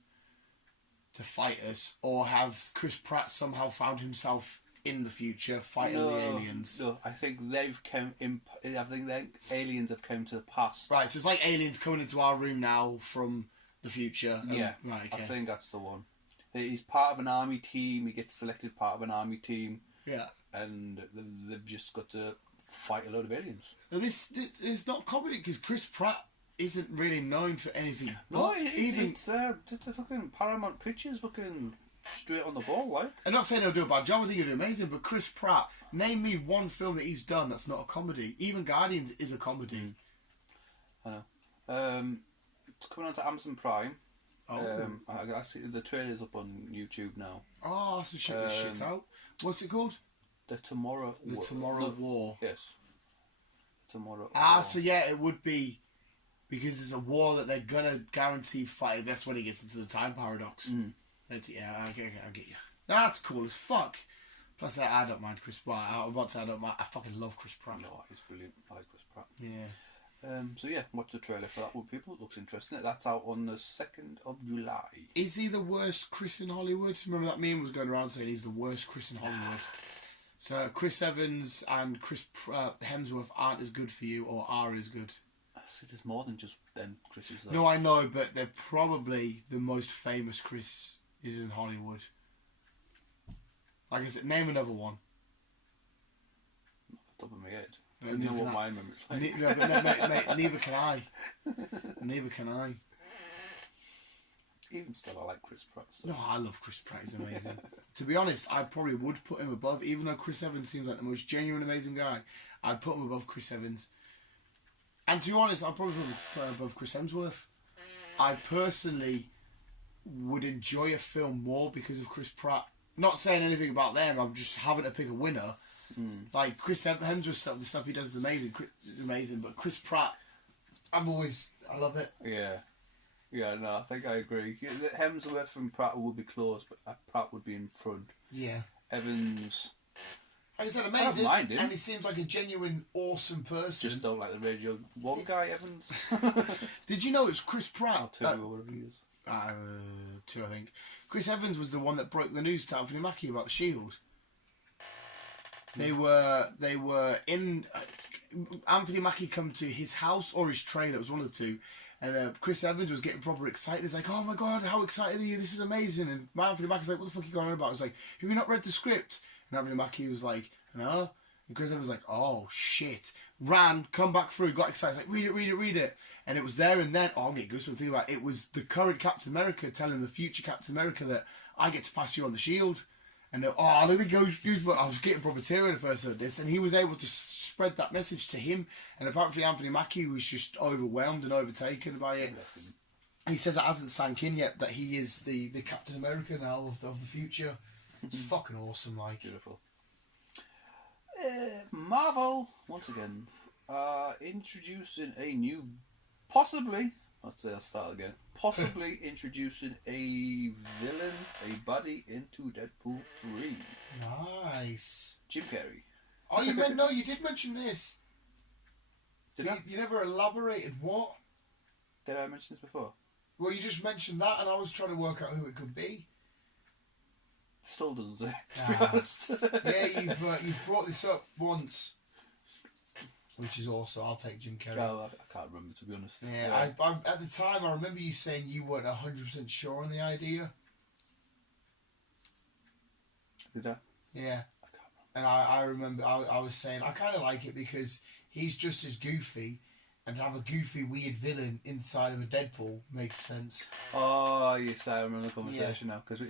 to fight us, or have Chris Pratt somehow found himself in the future fighting the aliens? No, I think they've come in. I think the aliens have come to the past. Right, so it's like aliens coming into our room now from the future. Yeah, right. Okay. I think that's the one. He's part of an army team. He gets selected part of an army team. Yeah. And they've just got to fight a load of aliens. This is not comedy because Chris Pratt isn't really known for anything. No, but it's a fucking Paramount Pictures fucking straight on the ball, like. I'm not saying he'll do a bad job. I think he'll do amazing. But Chris Pratt, name me one film that he's done that's not a comedy. Even Guardians is a comedy. I know. It's coming on to Amazon Prime. Oh. I see the trailer's up on YouTube now. Oh, I have to check this shit out. What's it called? The Tomorrow War. Yes. Tomorrow Ah, War. so yeah, it would be because it's a war that they're gonna guarantee fight. That's when it gets into the time paradox. Yeah, I get you. That's cool as fuck. Plus, I don't mind Chris Pratt. I fucking love Chris Pratt. No, he's brilliant. I like Chris Pratt. Yeah. So yeah, watch the trailer for that one, people. It looks interesting. That's out on the 2nd of July. Is he the worst Chris in Hollywood? Remember that meme was going around saying he's the worst Chris in Hollywood. So Chris Evans and Chris Hemsworth aren't as good for you, or are as good. I see there's more than just them Chris's though. No, I know, but they're probably the most famous Chris is in Hollywood. Like I said, name another one. Top of my head. No, I know neither what can my memory's like. Mate, neither can I. Neither can I. Even still, I like Chris Pratt. So. No, I love Chris Pratt. He's amazing. To be honest, I probably would put him above, even though Chris Evans seems like the most genuine, amazing guy. I'd put him above Chris Evans. And to be honest, I'd probably put him above Chris Hemsworth. I personally would enjoy a film more because of Chris Pratt. Not saying anything about them. I'm just having to pick a winner. Like Chris Hemsworth stuff, the stuff he does is amazing. But Chris Pratt, I love it. Yeah, no, I think I agree. Hemsworth and Pratt would be close, but Pratt would be in front. Yeah. Evans, Like I said, amazing. I don't mind him. And he seems like a genuine, awesome person. Just don't like the Radio 1 guy, Evans. Did you know it's Chris Pratt? Or 2 or whatever he is. 2, I think. Chris Evans was the one that broke the news to Anthony Mackie about the Shield. They were in. Anthony Mackie come to his house or his trailer. It was one of the two. And Chris Evans was getting proper excited. He's like, "Oh my god, how excited are you? This is amazing!" And Anthony Mackie's like, "What the fuck are you going on about?" I was like, "Have you not read the script?" And Anthony Mackie was like, "No." And Chris Evans was like, "Oh shit!" Ran, come back through, got excited, like, read it. And it was there and then. Oh, I'm getting goosebumps thinking about it. It was the current Captain America telling the future Captain America that I get to pass you on the shield. And they're, oh, look at the goosebumps. I was getting proper teary the first of this, and he was able to spread that message to him. And apparently, Anthony Mackie was just overwhelmed and overtaken by it. He says it hasn't sank in yet that he is the Captain America now of the future. It's fucking awesome, like. Beautiful. Marvel once again introducing a new, possibly introducing a villain, a baddie into Deadpool 3. Nice. Jim Carrey. Oh, you did mention this. Did I? You never elaborated what? Did I mention this before? Well, you just mentioned that, and I was trying to work out who it could be. Still doesn't say, to be honest. Yeah, you've brought this up once, which is also, I'll take Jim Carrey. Oh, I can't remember, to be honest. Yeah, I at the time I remember you saying you weren't 100% sure on the idea. Did I? Yeah. I can't remember. And I remember I was saying I kind of like it because he's just as goofy, and to have a goofy weird villain inside of a Deadpool makes sense. Oh yes, I remember the conversation now. Because I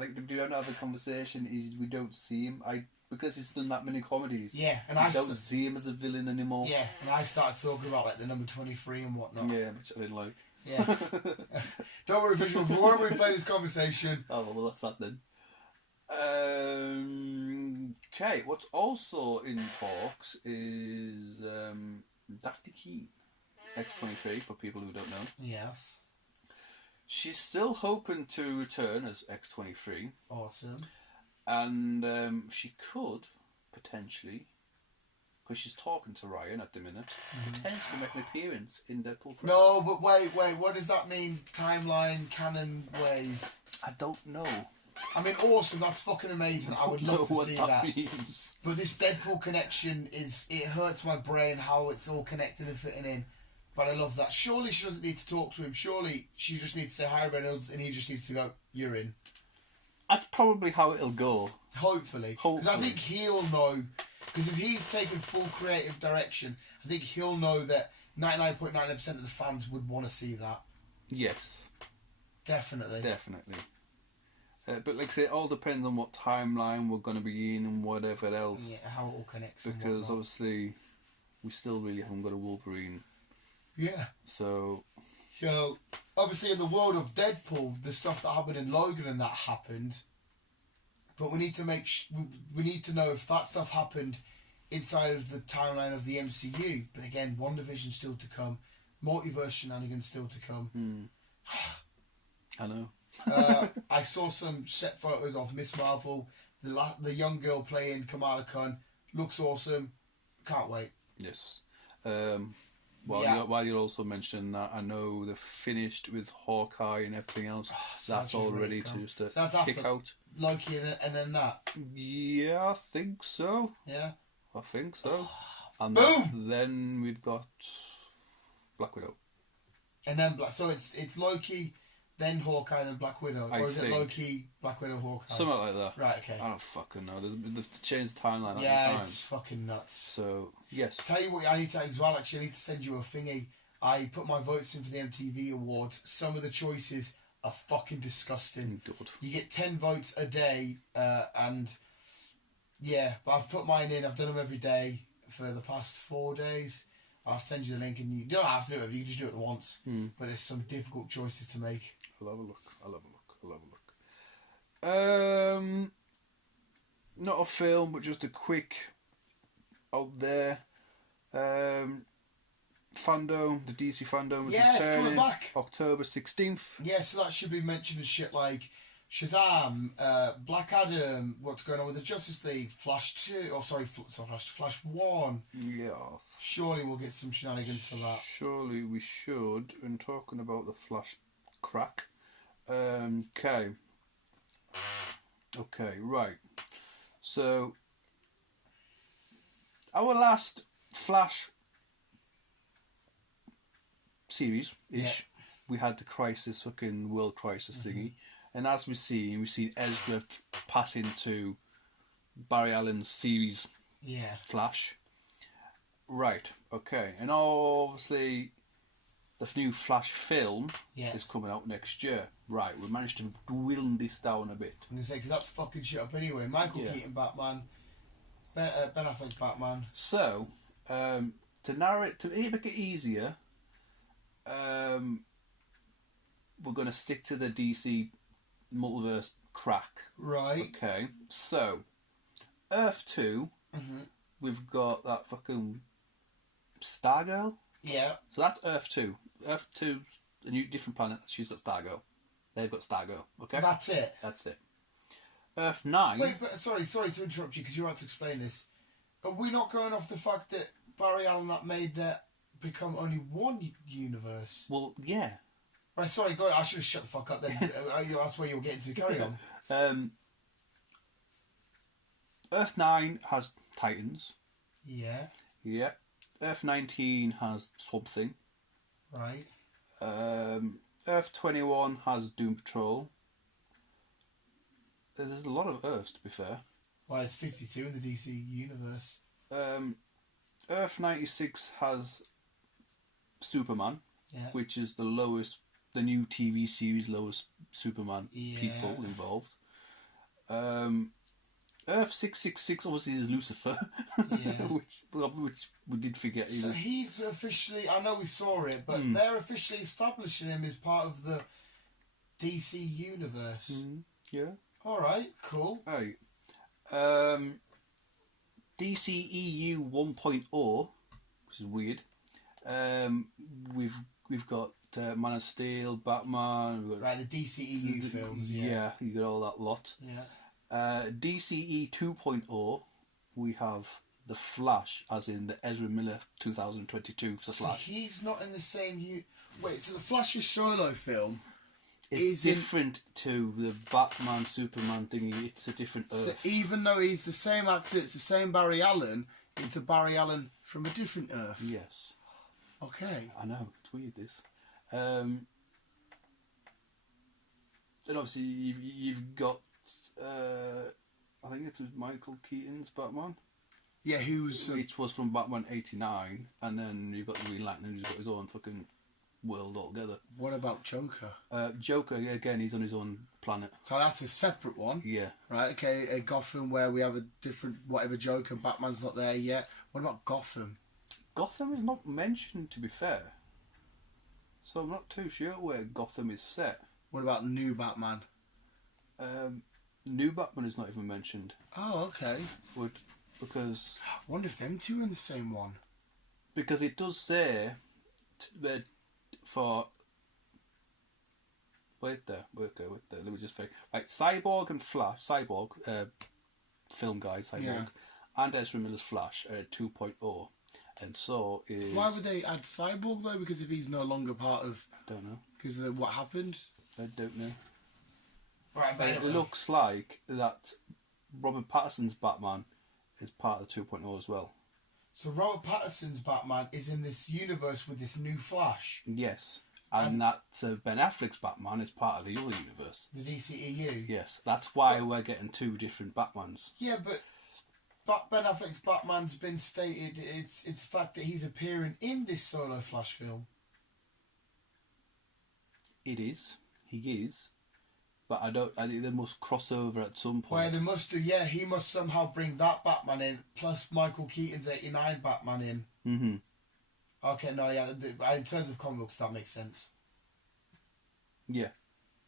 think we don't have a conversation. We don't see him. Because he's done that many comedies. Yeah, and I don't see him as a villain anymore. Yeah, and I started talking about like the number 23 and whatnot. Yeah, which I didn't like. Yeah. Don't worry, visual. Before we play this conversation. Oh well, that's that then. Okay, what's also in talks is Daphne Keane, X-23 for people who don't know. Yes. She's still hoping to return as X-23. Awesome. And she could potentially, because she's talking to Ryan at the minute, potentially make an appearance in Deadpool 3. No, but wait, what does that mean? Timeline, canon ways? I don't know. I mean, awesome, that's fucking amazing. I would love to see that. Means. But this Deadpool connection it hurts my brain how it's all connected and fitting in. But I love that. Surely she doesn't need to talk to him. Surely she just needs to say hi, Reynolds, and he just needs to go, "You're in." That's probably how it'll go. Hopefully. Because I think he'll know. Because if he's taken full creative direction, I think he'll know that 99.9% of the fans would want to see that. Yes. Definitely. But like I say, it all depends on what timeline we're going to be in and whatever else. Yeah, how it all connects. Because obviously, we still really haven't got a Wolverine. Yeah. So, obviously in the world of Deadpool, the stuff that happened in Logan and that happened. But we need to we need to know if that stuff happened inside of the timeline of the MCU. But again, WandaVision still to come, multiverse shenanigans still to come. I know. I saw some set photos of Miss Marvel, the young girl playing Kamala Khan. Looks awesome. Can't wait. Yes. While you're also mentioning that, I know they're finished with Hawkeye and everything else. That's all ready to just kick out. Loki and then that. Yeah, I think so. Yeah. I think so. And Boom! Then we've got Black Widow. And then so it's Loki, then Hawkeye, then Black Widow, or is it Loki, Black Widow, Hawkeye? Something like that. Right. Okay. I don't fucking know. They've changed the timeline. Yeah, it's fucking nuts. So yes. Tell you what, I need to as well. Actually, I need to send you a thingy. I put my votes in for the MTV Awards. Some of the choices are fucking disgusting. God. You get 10 votes a day, and yeah, but I've put mine in. I've done them every day for the past 4 days. I'll send you the link, and you don't have to do it. You can just do it once. But there's some difficult choices to make. I'll have a look. Not a film, but just a quick out there. Fandom, the DC fandom is it's coming returning back. October 16th. Yeah, so that should be mentioned as shit like Shazam, Black Adam, what's going on with the Justice League, Flash 2, Flash 1. Yeah. Surely we'll get some shenanigans for that. Surely we should. And talking about the Flash crack. Okay. Okay, right. So, our last Flash series-ish, we had the Crisis, fucking World Crisis thingy. And as we've seen Ezra pass into Barry Allen's series Flash. Right, okay. And obviously, the new Flash film is coming out next year. Right, we managed to dwindle this down a bit. I'm going to say, because that's fucking shit up anyway. Michael Keaton Batman, Ben Affleck's Batman. So, to narrow it, to make it easier, we're going to stick to the DC multiverse crack. Right. Okay, so, Earth 2, we've got that fucking Stargirl. Yeah. So that's Earth 2. Earth 2's a new different planet. She's got Stargirl. They've got Stargirl. Okay? That's it. That's it. Earth 9... Wait, but sorry to interrupt you because you're about to explain this. Are we not going off the fact that Barry Allen made that become only one universe? Well, yeah. Right, sorry, God, I should have shut the fuck up then. That's where you were getting to. Carry on. Earth 9 has Titans. Yeah. Yeah. Earth 19 has Swamp Thing. Right. Earth 21 has Doom Patrol. There's a lot of Earths, to be fair. Well, it's 52 in the DC universe. Earth 96 has Superman, which is the new TV series lowest Superman people involved. Earth 666 obviously is Lucifer, which we did forget. So he's officially, I know we saw it, but they're officially establishing him as part of the DC universe. Yeah. Alright, cool. Right. DCEU 1.0, which is weird. We've got Man of Steel, Batman. We've got the DCEU films. Yeah, you got all that lot. Yeah. DCE 2.0, we have the Flash, as in the Ezra Miller 2022 The Flash. So he's not in the same. Wait, so the Flash's solo film is different to the Batman Superman thingy. It's a different Earth. So even though he's the same actor, it's the same Barry Allen. It's a Barry Allen from a different Earth. Yes. Okay. I know, it's weird this. And obviously you've got I think it was Michael Keaton's Batman. Yeah, who's which was from Batman '89, and then you've got the Green Lantern, who's got his own fucking world altogether. What about Joker? Joker, again, he's on his own planet. So that's a separate one. Yeah. Right. Okay. Gotham, where we have a different whatever Joker. Batman's not there yet. What about Gotham? Gotham is not mentioned, to be fair. So I'm not too sure where Gotham is set. What about New Batman? New Batman is not even mentioned. Oh, okay. Because I wonder if them two are in the same one. Because it does say that for. Wait there. Let me just fake. Right, Cyborg and Flash. Cyborg, film guy, Cyborg, and Ezra Miller's Flash are at 2.0. And so is. Why would they add Cyborg though? Because if he's no longer part of. I don't know. Because of what happened? I don't know. Right, but it looks like that Robert Pattinson's Batman is part of the 2.0 as well. So Robert Pattinson's Batman is in this universe with this new Flash? Yes. And that Ben Affleck's Batman is part of the other universe. The DCEU? Yes. That's why we're getting two different Batmans. Yeah, but Ben Affleck's Batman's been stated, it's the fact that he's appearing in this solo Flash film. It is. He is. But I think they must cross over at some point. Well, they must do, yeah. He must somehow bring that Batman in, plus Michael Keaton's 89 Batman in. Mm-hmm. Okay, no, yeah. In terms of comic books, that makes sense. Yeah.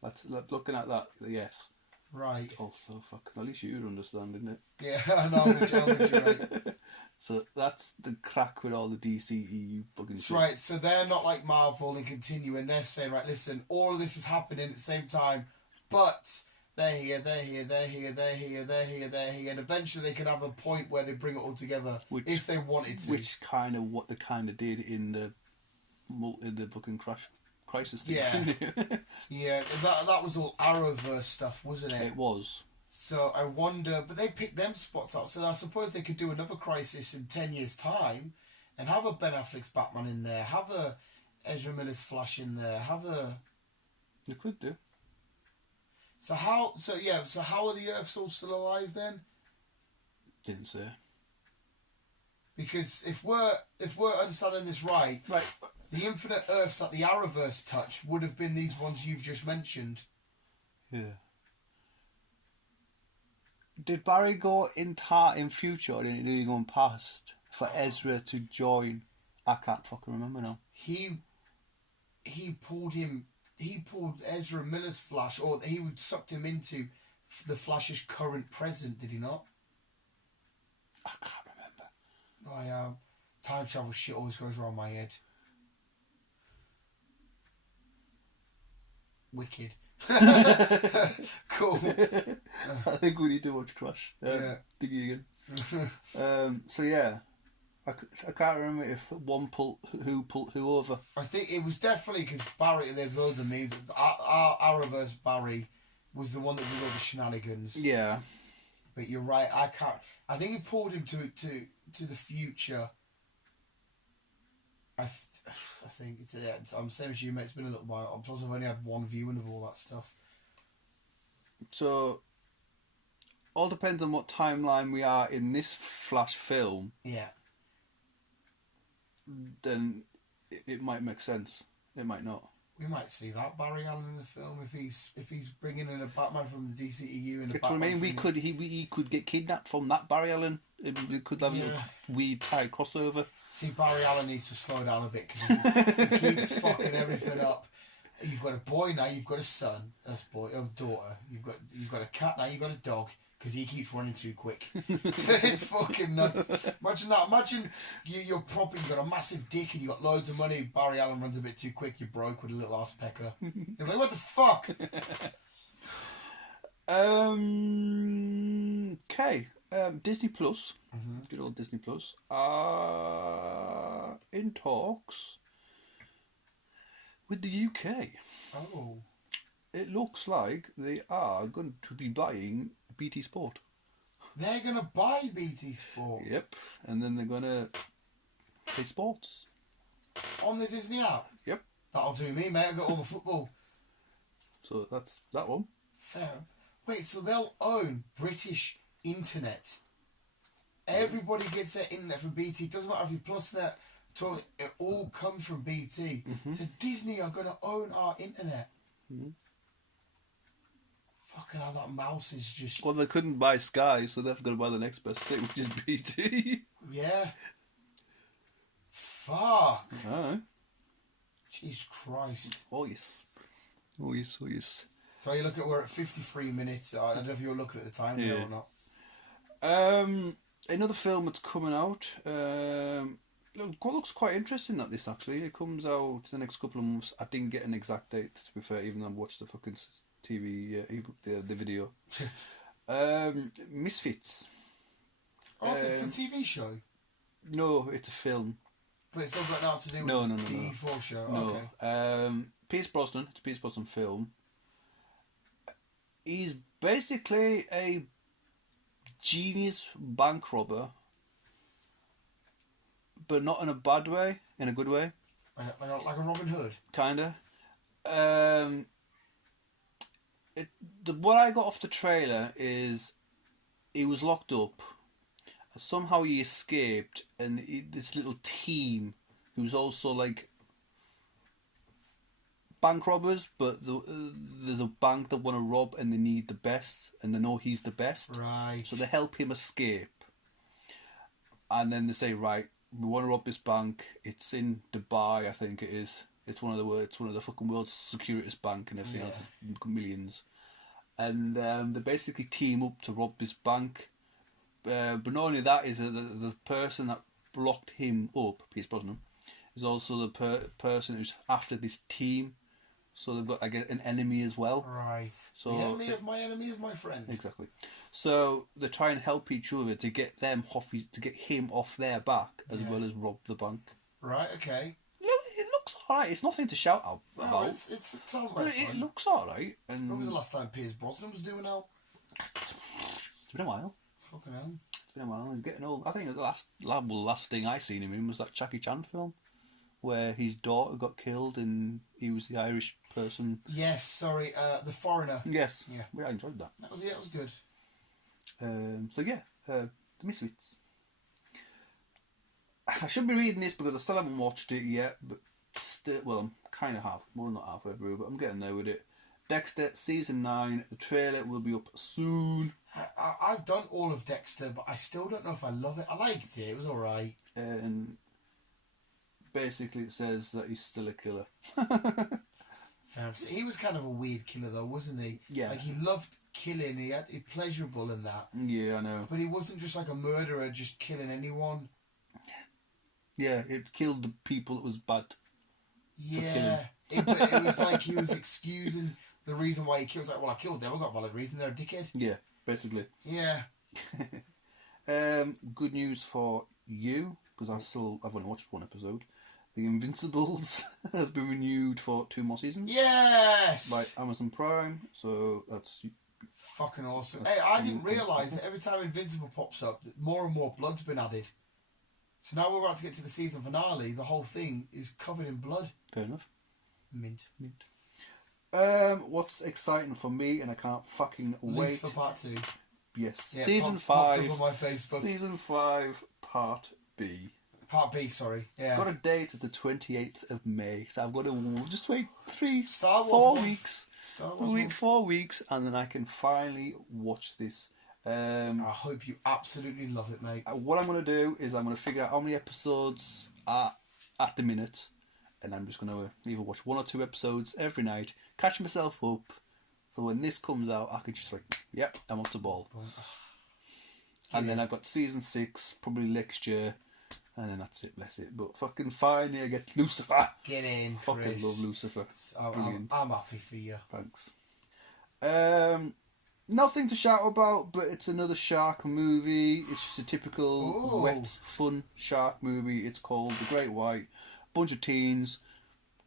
That's looking at that, yes. Right. Also, fucking, at least you'd understand, isn't it? Yeah, I know, I'm with you, right. So that's the crack with all the DCEU bugging shit. Right, so they're not like Marvel and continuing. They're saying, right, listen, all of this is happening at the same time, but they're here, they're here, they're here, they're here, they're here, they're here, and eventually they can have a point where they bring it all together if they wanted to. Which kind of what they kind of did in the fucking crisis thing. Yeah, yeah. That was all Arrowverse stuff, wasn't it? It was. So I wonder, but they picked them spots out. So I suppose they could do another Crisis in 10 years' time, and have a Ben Affleck's Batman in there, have a Ezra Miller's Flash in there, have a. They could do. So how? So yeah. So how are the Earths all still alive then? Didn't say. Because if we're understanding this right, the infinite Earths that the Arrowverse touched would have been these ones you've just mentioned. Yeah. Did Barry go in future, or did he go in past for Ezra to join? I can't fucking remember now. He pulled Ezra Miller's Flash, or he sucked him into the Flash's current present, did he not? I can't remember. Time travel shit always goes around my head. Wicked. Cool. I think we need to watch Crush. Yeah. Diggy again. So yeah, I can't remember if one pulled who over. I think it was definitely because Barry. There's loads of memes. Our Arrowverse Barry was the one that did all the shenanigans. Yeah. But you're right. I think he pulled him to the future. I think I'm same as you, mate. It's been a little while. Plus, I've only had one viewing of all that stuff. So, all depends on what timeline we are in this Flash film. Yeah. Then it might make sense. It might not. We might see that Barry Allen in the film if he's bringing in a Batman from the DCEU and a That's Batman. what I mean. He could get kidnapped from that Barry Allen. We could have a weird tie crossover. See, Barry Allen needs to slow down a bit because he keeps fucking everything up. You've got a boy now. You've got a son. That's boy. A daughter. You've got a cat now. You've got a dog. Because he keeps running too quick. It's fucking nuts. Imagine that. Imagine you're proper, you've got a massive dick and you got loads of money. Barry Allen runs a bit too quick. You're broke with a little ass pecker. You're like, what the fuck? Okay. Disney Plus. Good old Disney Plus. In talks with the UK. Oh. It looks like they are going to be buying BT Sport. They're going to buy BT Sport? Yep. And then they're going to play sports. On the Disney app? Yep. That'll do me, mate. I've got all my football. So that's that one. Fair. Wait, so they'll own British internet. Everybody gets their internet from BT. It doesn't matter if you plus net. It all comes from BT. So Disney are going to own our internet. Fucking hell, that mouse is just... Well, they couldn't buy Sky, so they've got to buy the next best thing, which is BT. Yeah. Fuck. Alright. Jesus Christ. Oh, yes. Oh, yes, oh, yes. So you look at, we're at 53 minutes. I don't know if you were looking at the time there or not. Another film that's coming out. Looks quite interesting, that this actually. It comes out the next couple of months. I didn't get an exact date, to be fair, even though I watched the fucking TV, the video. Misfits. Oh, the TV show? No, it's a film. But it's not got nothing to do with the E4 show? No. Okay. Pierce Brosnan. It's a Pierce Brosnan film. He's basically a genius bank robber, but not in a bad way, in a good way. Like a Robin Hood? Kinda. What I got off the trailer is he was locked up. Somehow he escaped, and this little team who's also like bank robbers, but there's a bank that want to rob and they need the best, and they know he's the best. Right. So they help him escape. And then they say, right, we want to rob this bank. It's in Dubai, I think it is. It's one of the fucking world's securest bank and everything else. Millions. And they basically team up to rob this bank. But not only that, is the person that blocked him up, Pierce Brosnan, is also the person who's after this team. so they've got like an enemy as well. Right. So the enemy of my enemy is my friend. Exactly. So they try and help each other to get to get him off their back as well as rob the bank. Right. Okay. Look, it looks alright. It's nothing to shout out about. No, it sounds but very fun. it looks alright. And When was the last time Pierce Brosnan was doing now? it's been a while. Fucking hell. It's been a while. He's getting old. I think the last thing I seen him in was that Jackie Chan film, where his daughter got killed and he was the Irish person. Yes. Sorry. The Foreigner. Yes. Yeah. I enjoyed that. That was good. So yeah, the Misfits. I should be reading this because I still haven't watched it yet, but still, well, I'm kind of not halfway through, but I'm getting there with it. Dexter season 9. The trailer will be up soon. I've done all of Dexter, but I still don't know if I love it. I liked it. It was alright. And basically, it says that he's still a killer. Fair enough. He was kind of a weird killer, though, wasn't he? Yeah. Like, he loved killing. He had pleasurable in that. Yeah, I know. But he wasn't just like a murderer, just killing anyone. Yeah, it killed the people that was bad. Yeah. But it was like he was excusing the reason why he killed. It was like, well, I killed them. I've got a valid reason. They're a dickhead. Yeah, basically. Yeah. Good news for you, because I've only watched one episode. The Invincibles has been renewed for 2 more seasons. Yes! By Amazon Prime, so that's fucking awesome. Hey, I didn't realise that every time Invincible pops up, that more and more blood's been added. So now we're about to get to the season finale. The whole thing is covered in blood. Fair enough. Mint. What's exciting for me, and I can't fucking wait. Loose for part 2. Yes. Yeah, Season popped 5. up on my Facebook. Season 5, Part B. Part B, sorry. Yeah. Got a date of the 28th of May, so I've got to just wait 4 weeks. Star Wars 4 weeks, and then I can finally watch this. I hope you absolutely love it, mate. What I'm going to do is I'm going to figure out how many episodes are at the minute, and I'm just going to either watch 1 or 2 episodes every night, catch myself up, so when this comes out, I can just yep, I'm up to ball. And then I've got season 6, probably next year, and then that's it, bless it. But fucking finally I get Lucifer. Get in, fucking Chris. love Lucifer. I'm happy for you. Thanks. Nothing to shout about, but it's another shark movie. It's just a typical wet, fun shark movie. It's called The Great White. Bunch of teens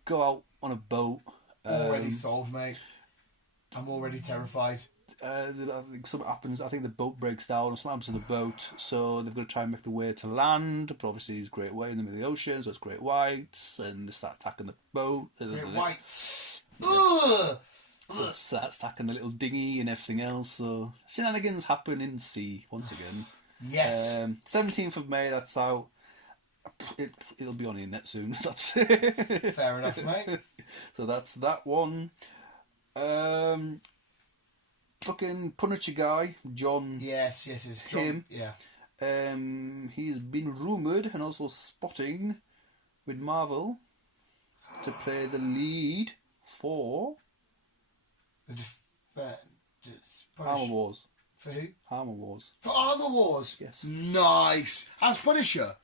go out on a boat. Already sold, mate. I'm already terrified. I think something happens. I think the boat breaks down or something happens to the boat, so they've got to try and make the way to land. But obviously, it's Great White in the middle of the ocean, so it's Great Whites, and they start attacking the boat. Great Whites. Ugh! So it starts attacking the little dinghy and everything else. So shenanigans happen in the sea once again. Yes. 17th of May. That's out. It'll be on the internet soon. That's fair enough, mate. So that's that one. Fucking Punisher guy, John. Yes, it's John. Him. Yeah. He's been rumoured and also spotting with Marvel to play the lead for Armor Wars. For who? Armor Wars. For Armor Wars? Yes. Nice. As Punisher?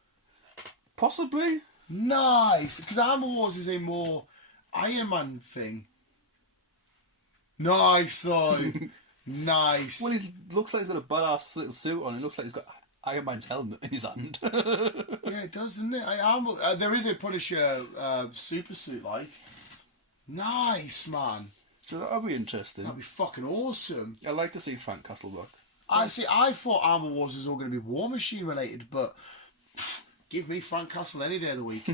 Possibly. Nice. Because Armor Wars is a more Iron Man thing. Nice, though. Nice. Well, he looks like he's got a badass little suit on. It looks like he's got Iron Man's helmet in his hand. Yeah, it does, doesn't it? There is a Punisher super suit, like. Nice, man. So that'll be interesting. That'd be fucking awesome. I'd like to see Frank Castle back. I thought Armor Wars was all going to be War Machine related, but give me Frank Castle any day of the week.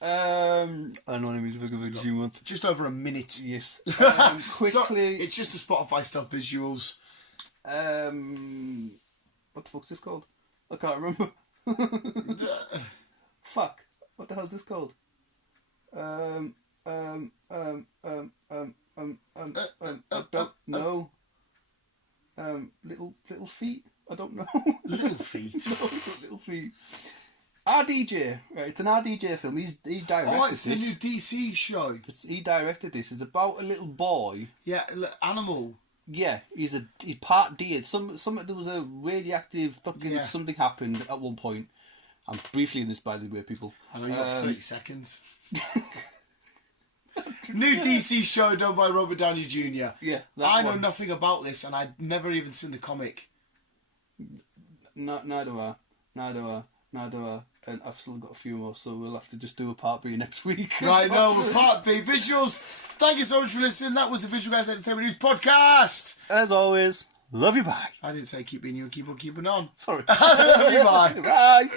I know what I mean. Just over a minute. Yes. Quickly. So, it's just the Spotify stuff visuals. What the fuck's this called? I can't remember. Fuck. What the hell's this called? I don't know. Little feet. I don't know. Little feet. No, little feet. RDJ. Right, it's an RDJ film. He directed it's this. the new DC show. He directed this. It's about a little boy. Yeah, animal. Yeah, he's part D. There was a radioactive fucking something happened at one point. I'm briefly in this, by the way, people. I know you got 30 seconds. New DC show done by Robert Downey Jr. Yeah, I know nothing about this, and I'd never even seen the comic. Neither do I. And I've still got a few more, so we'll have to just do a part B next week. Right, no, we're part B. Visuals. Thank you so much for listening. That was the Visual Guys Entertainment News podcast. As always, love you, bye. I didn't say keep being you and keep on keeping on. Sorry. Love you, bye. Bye.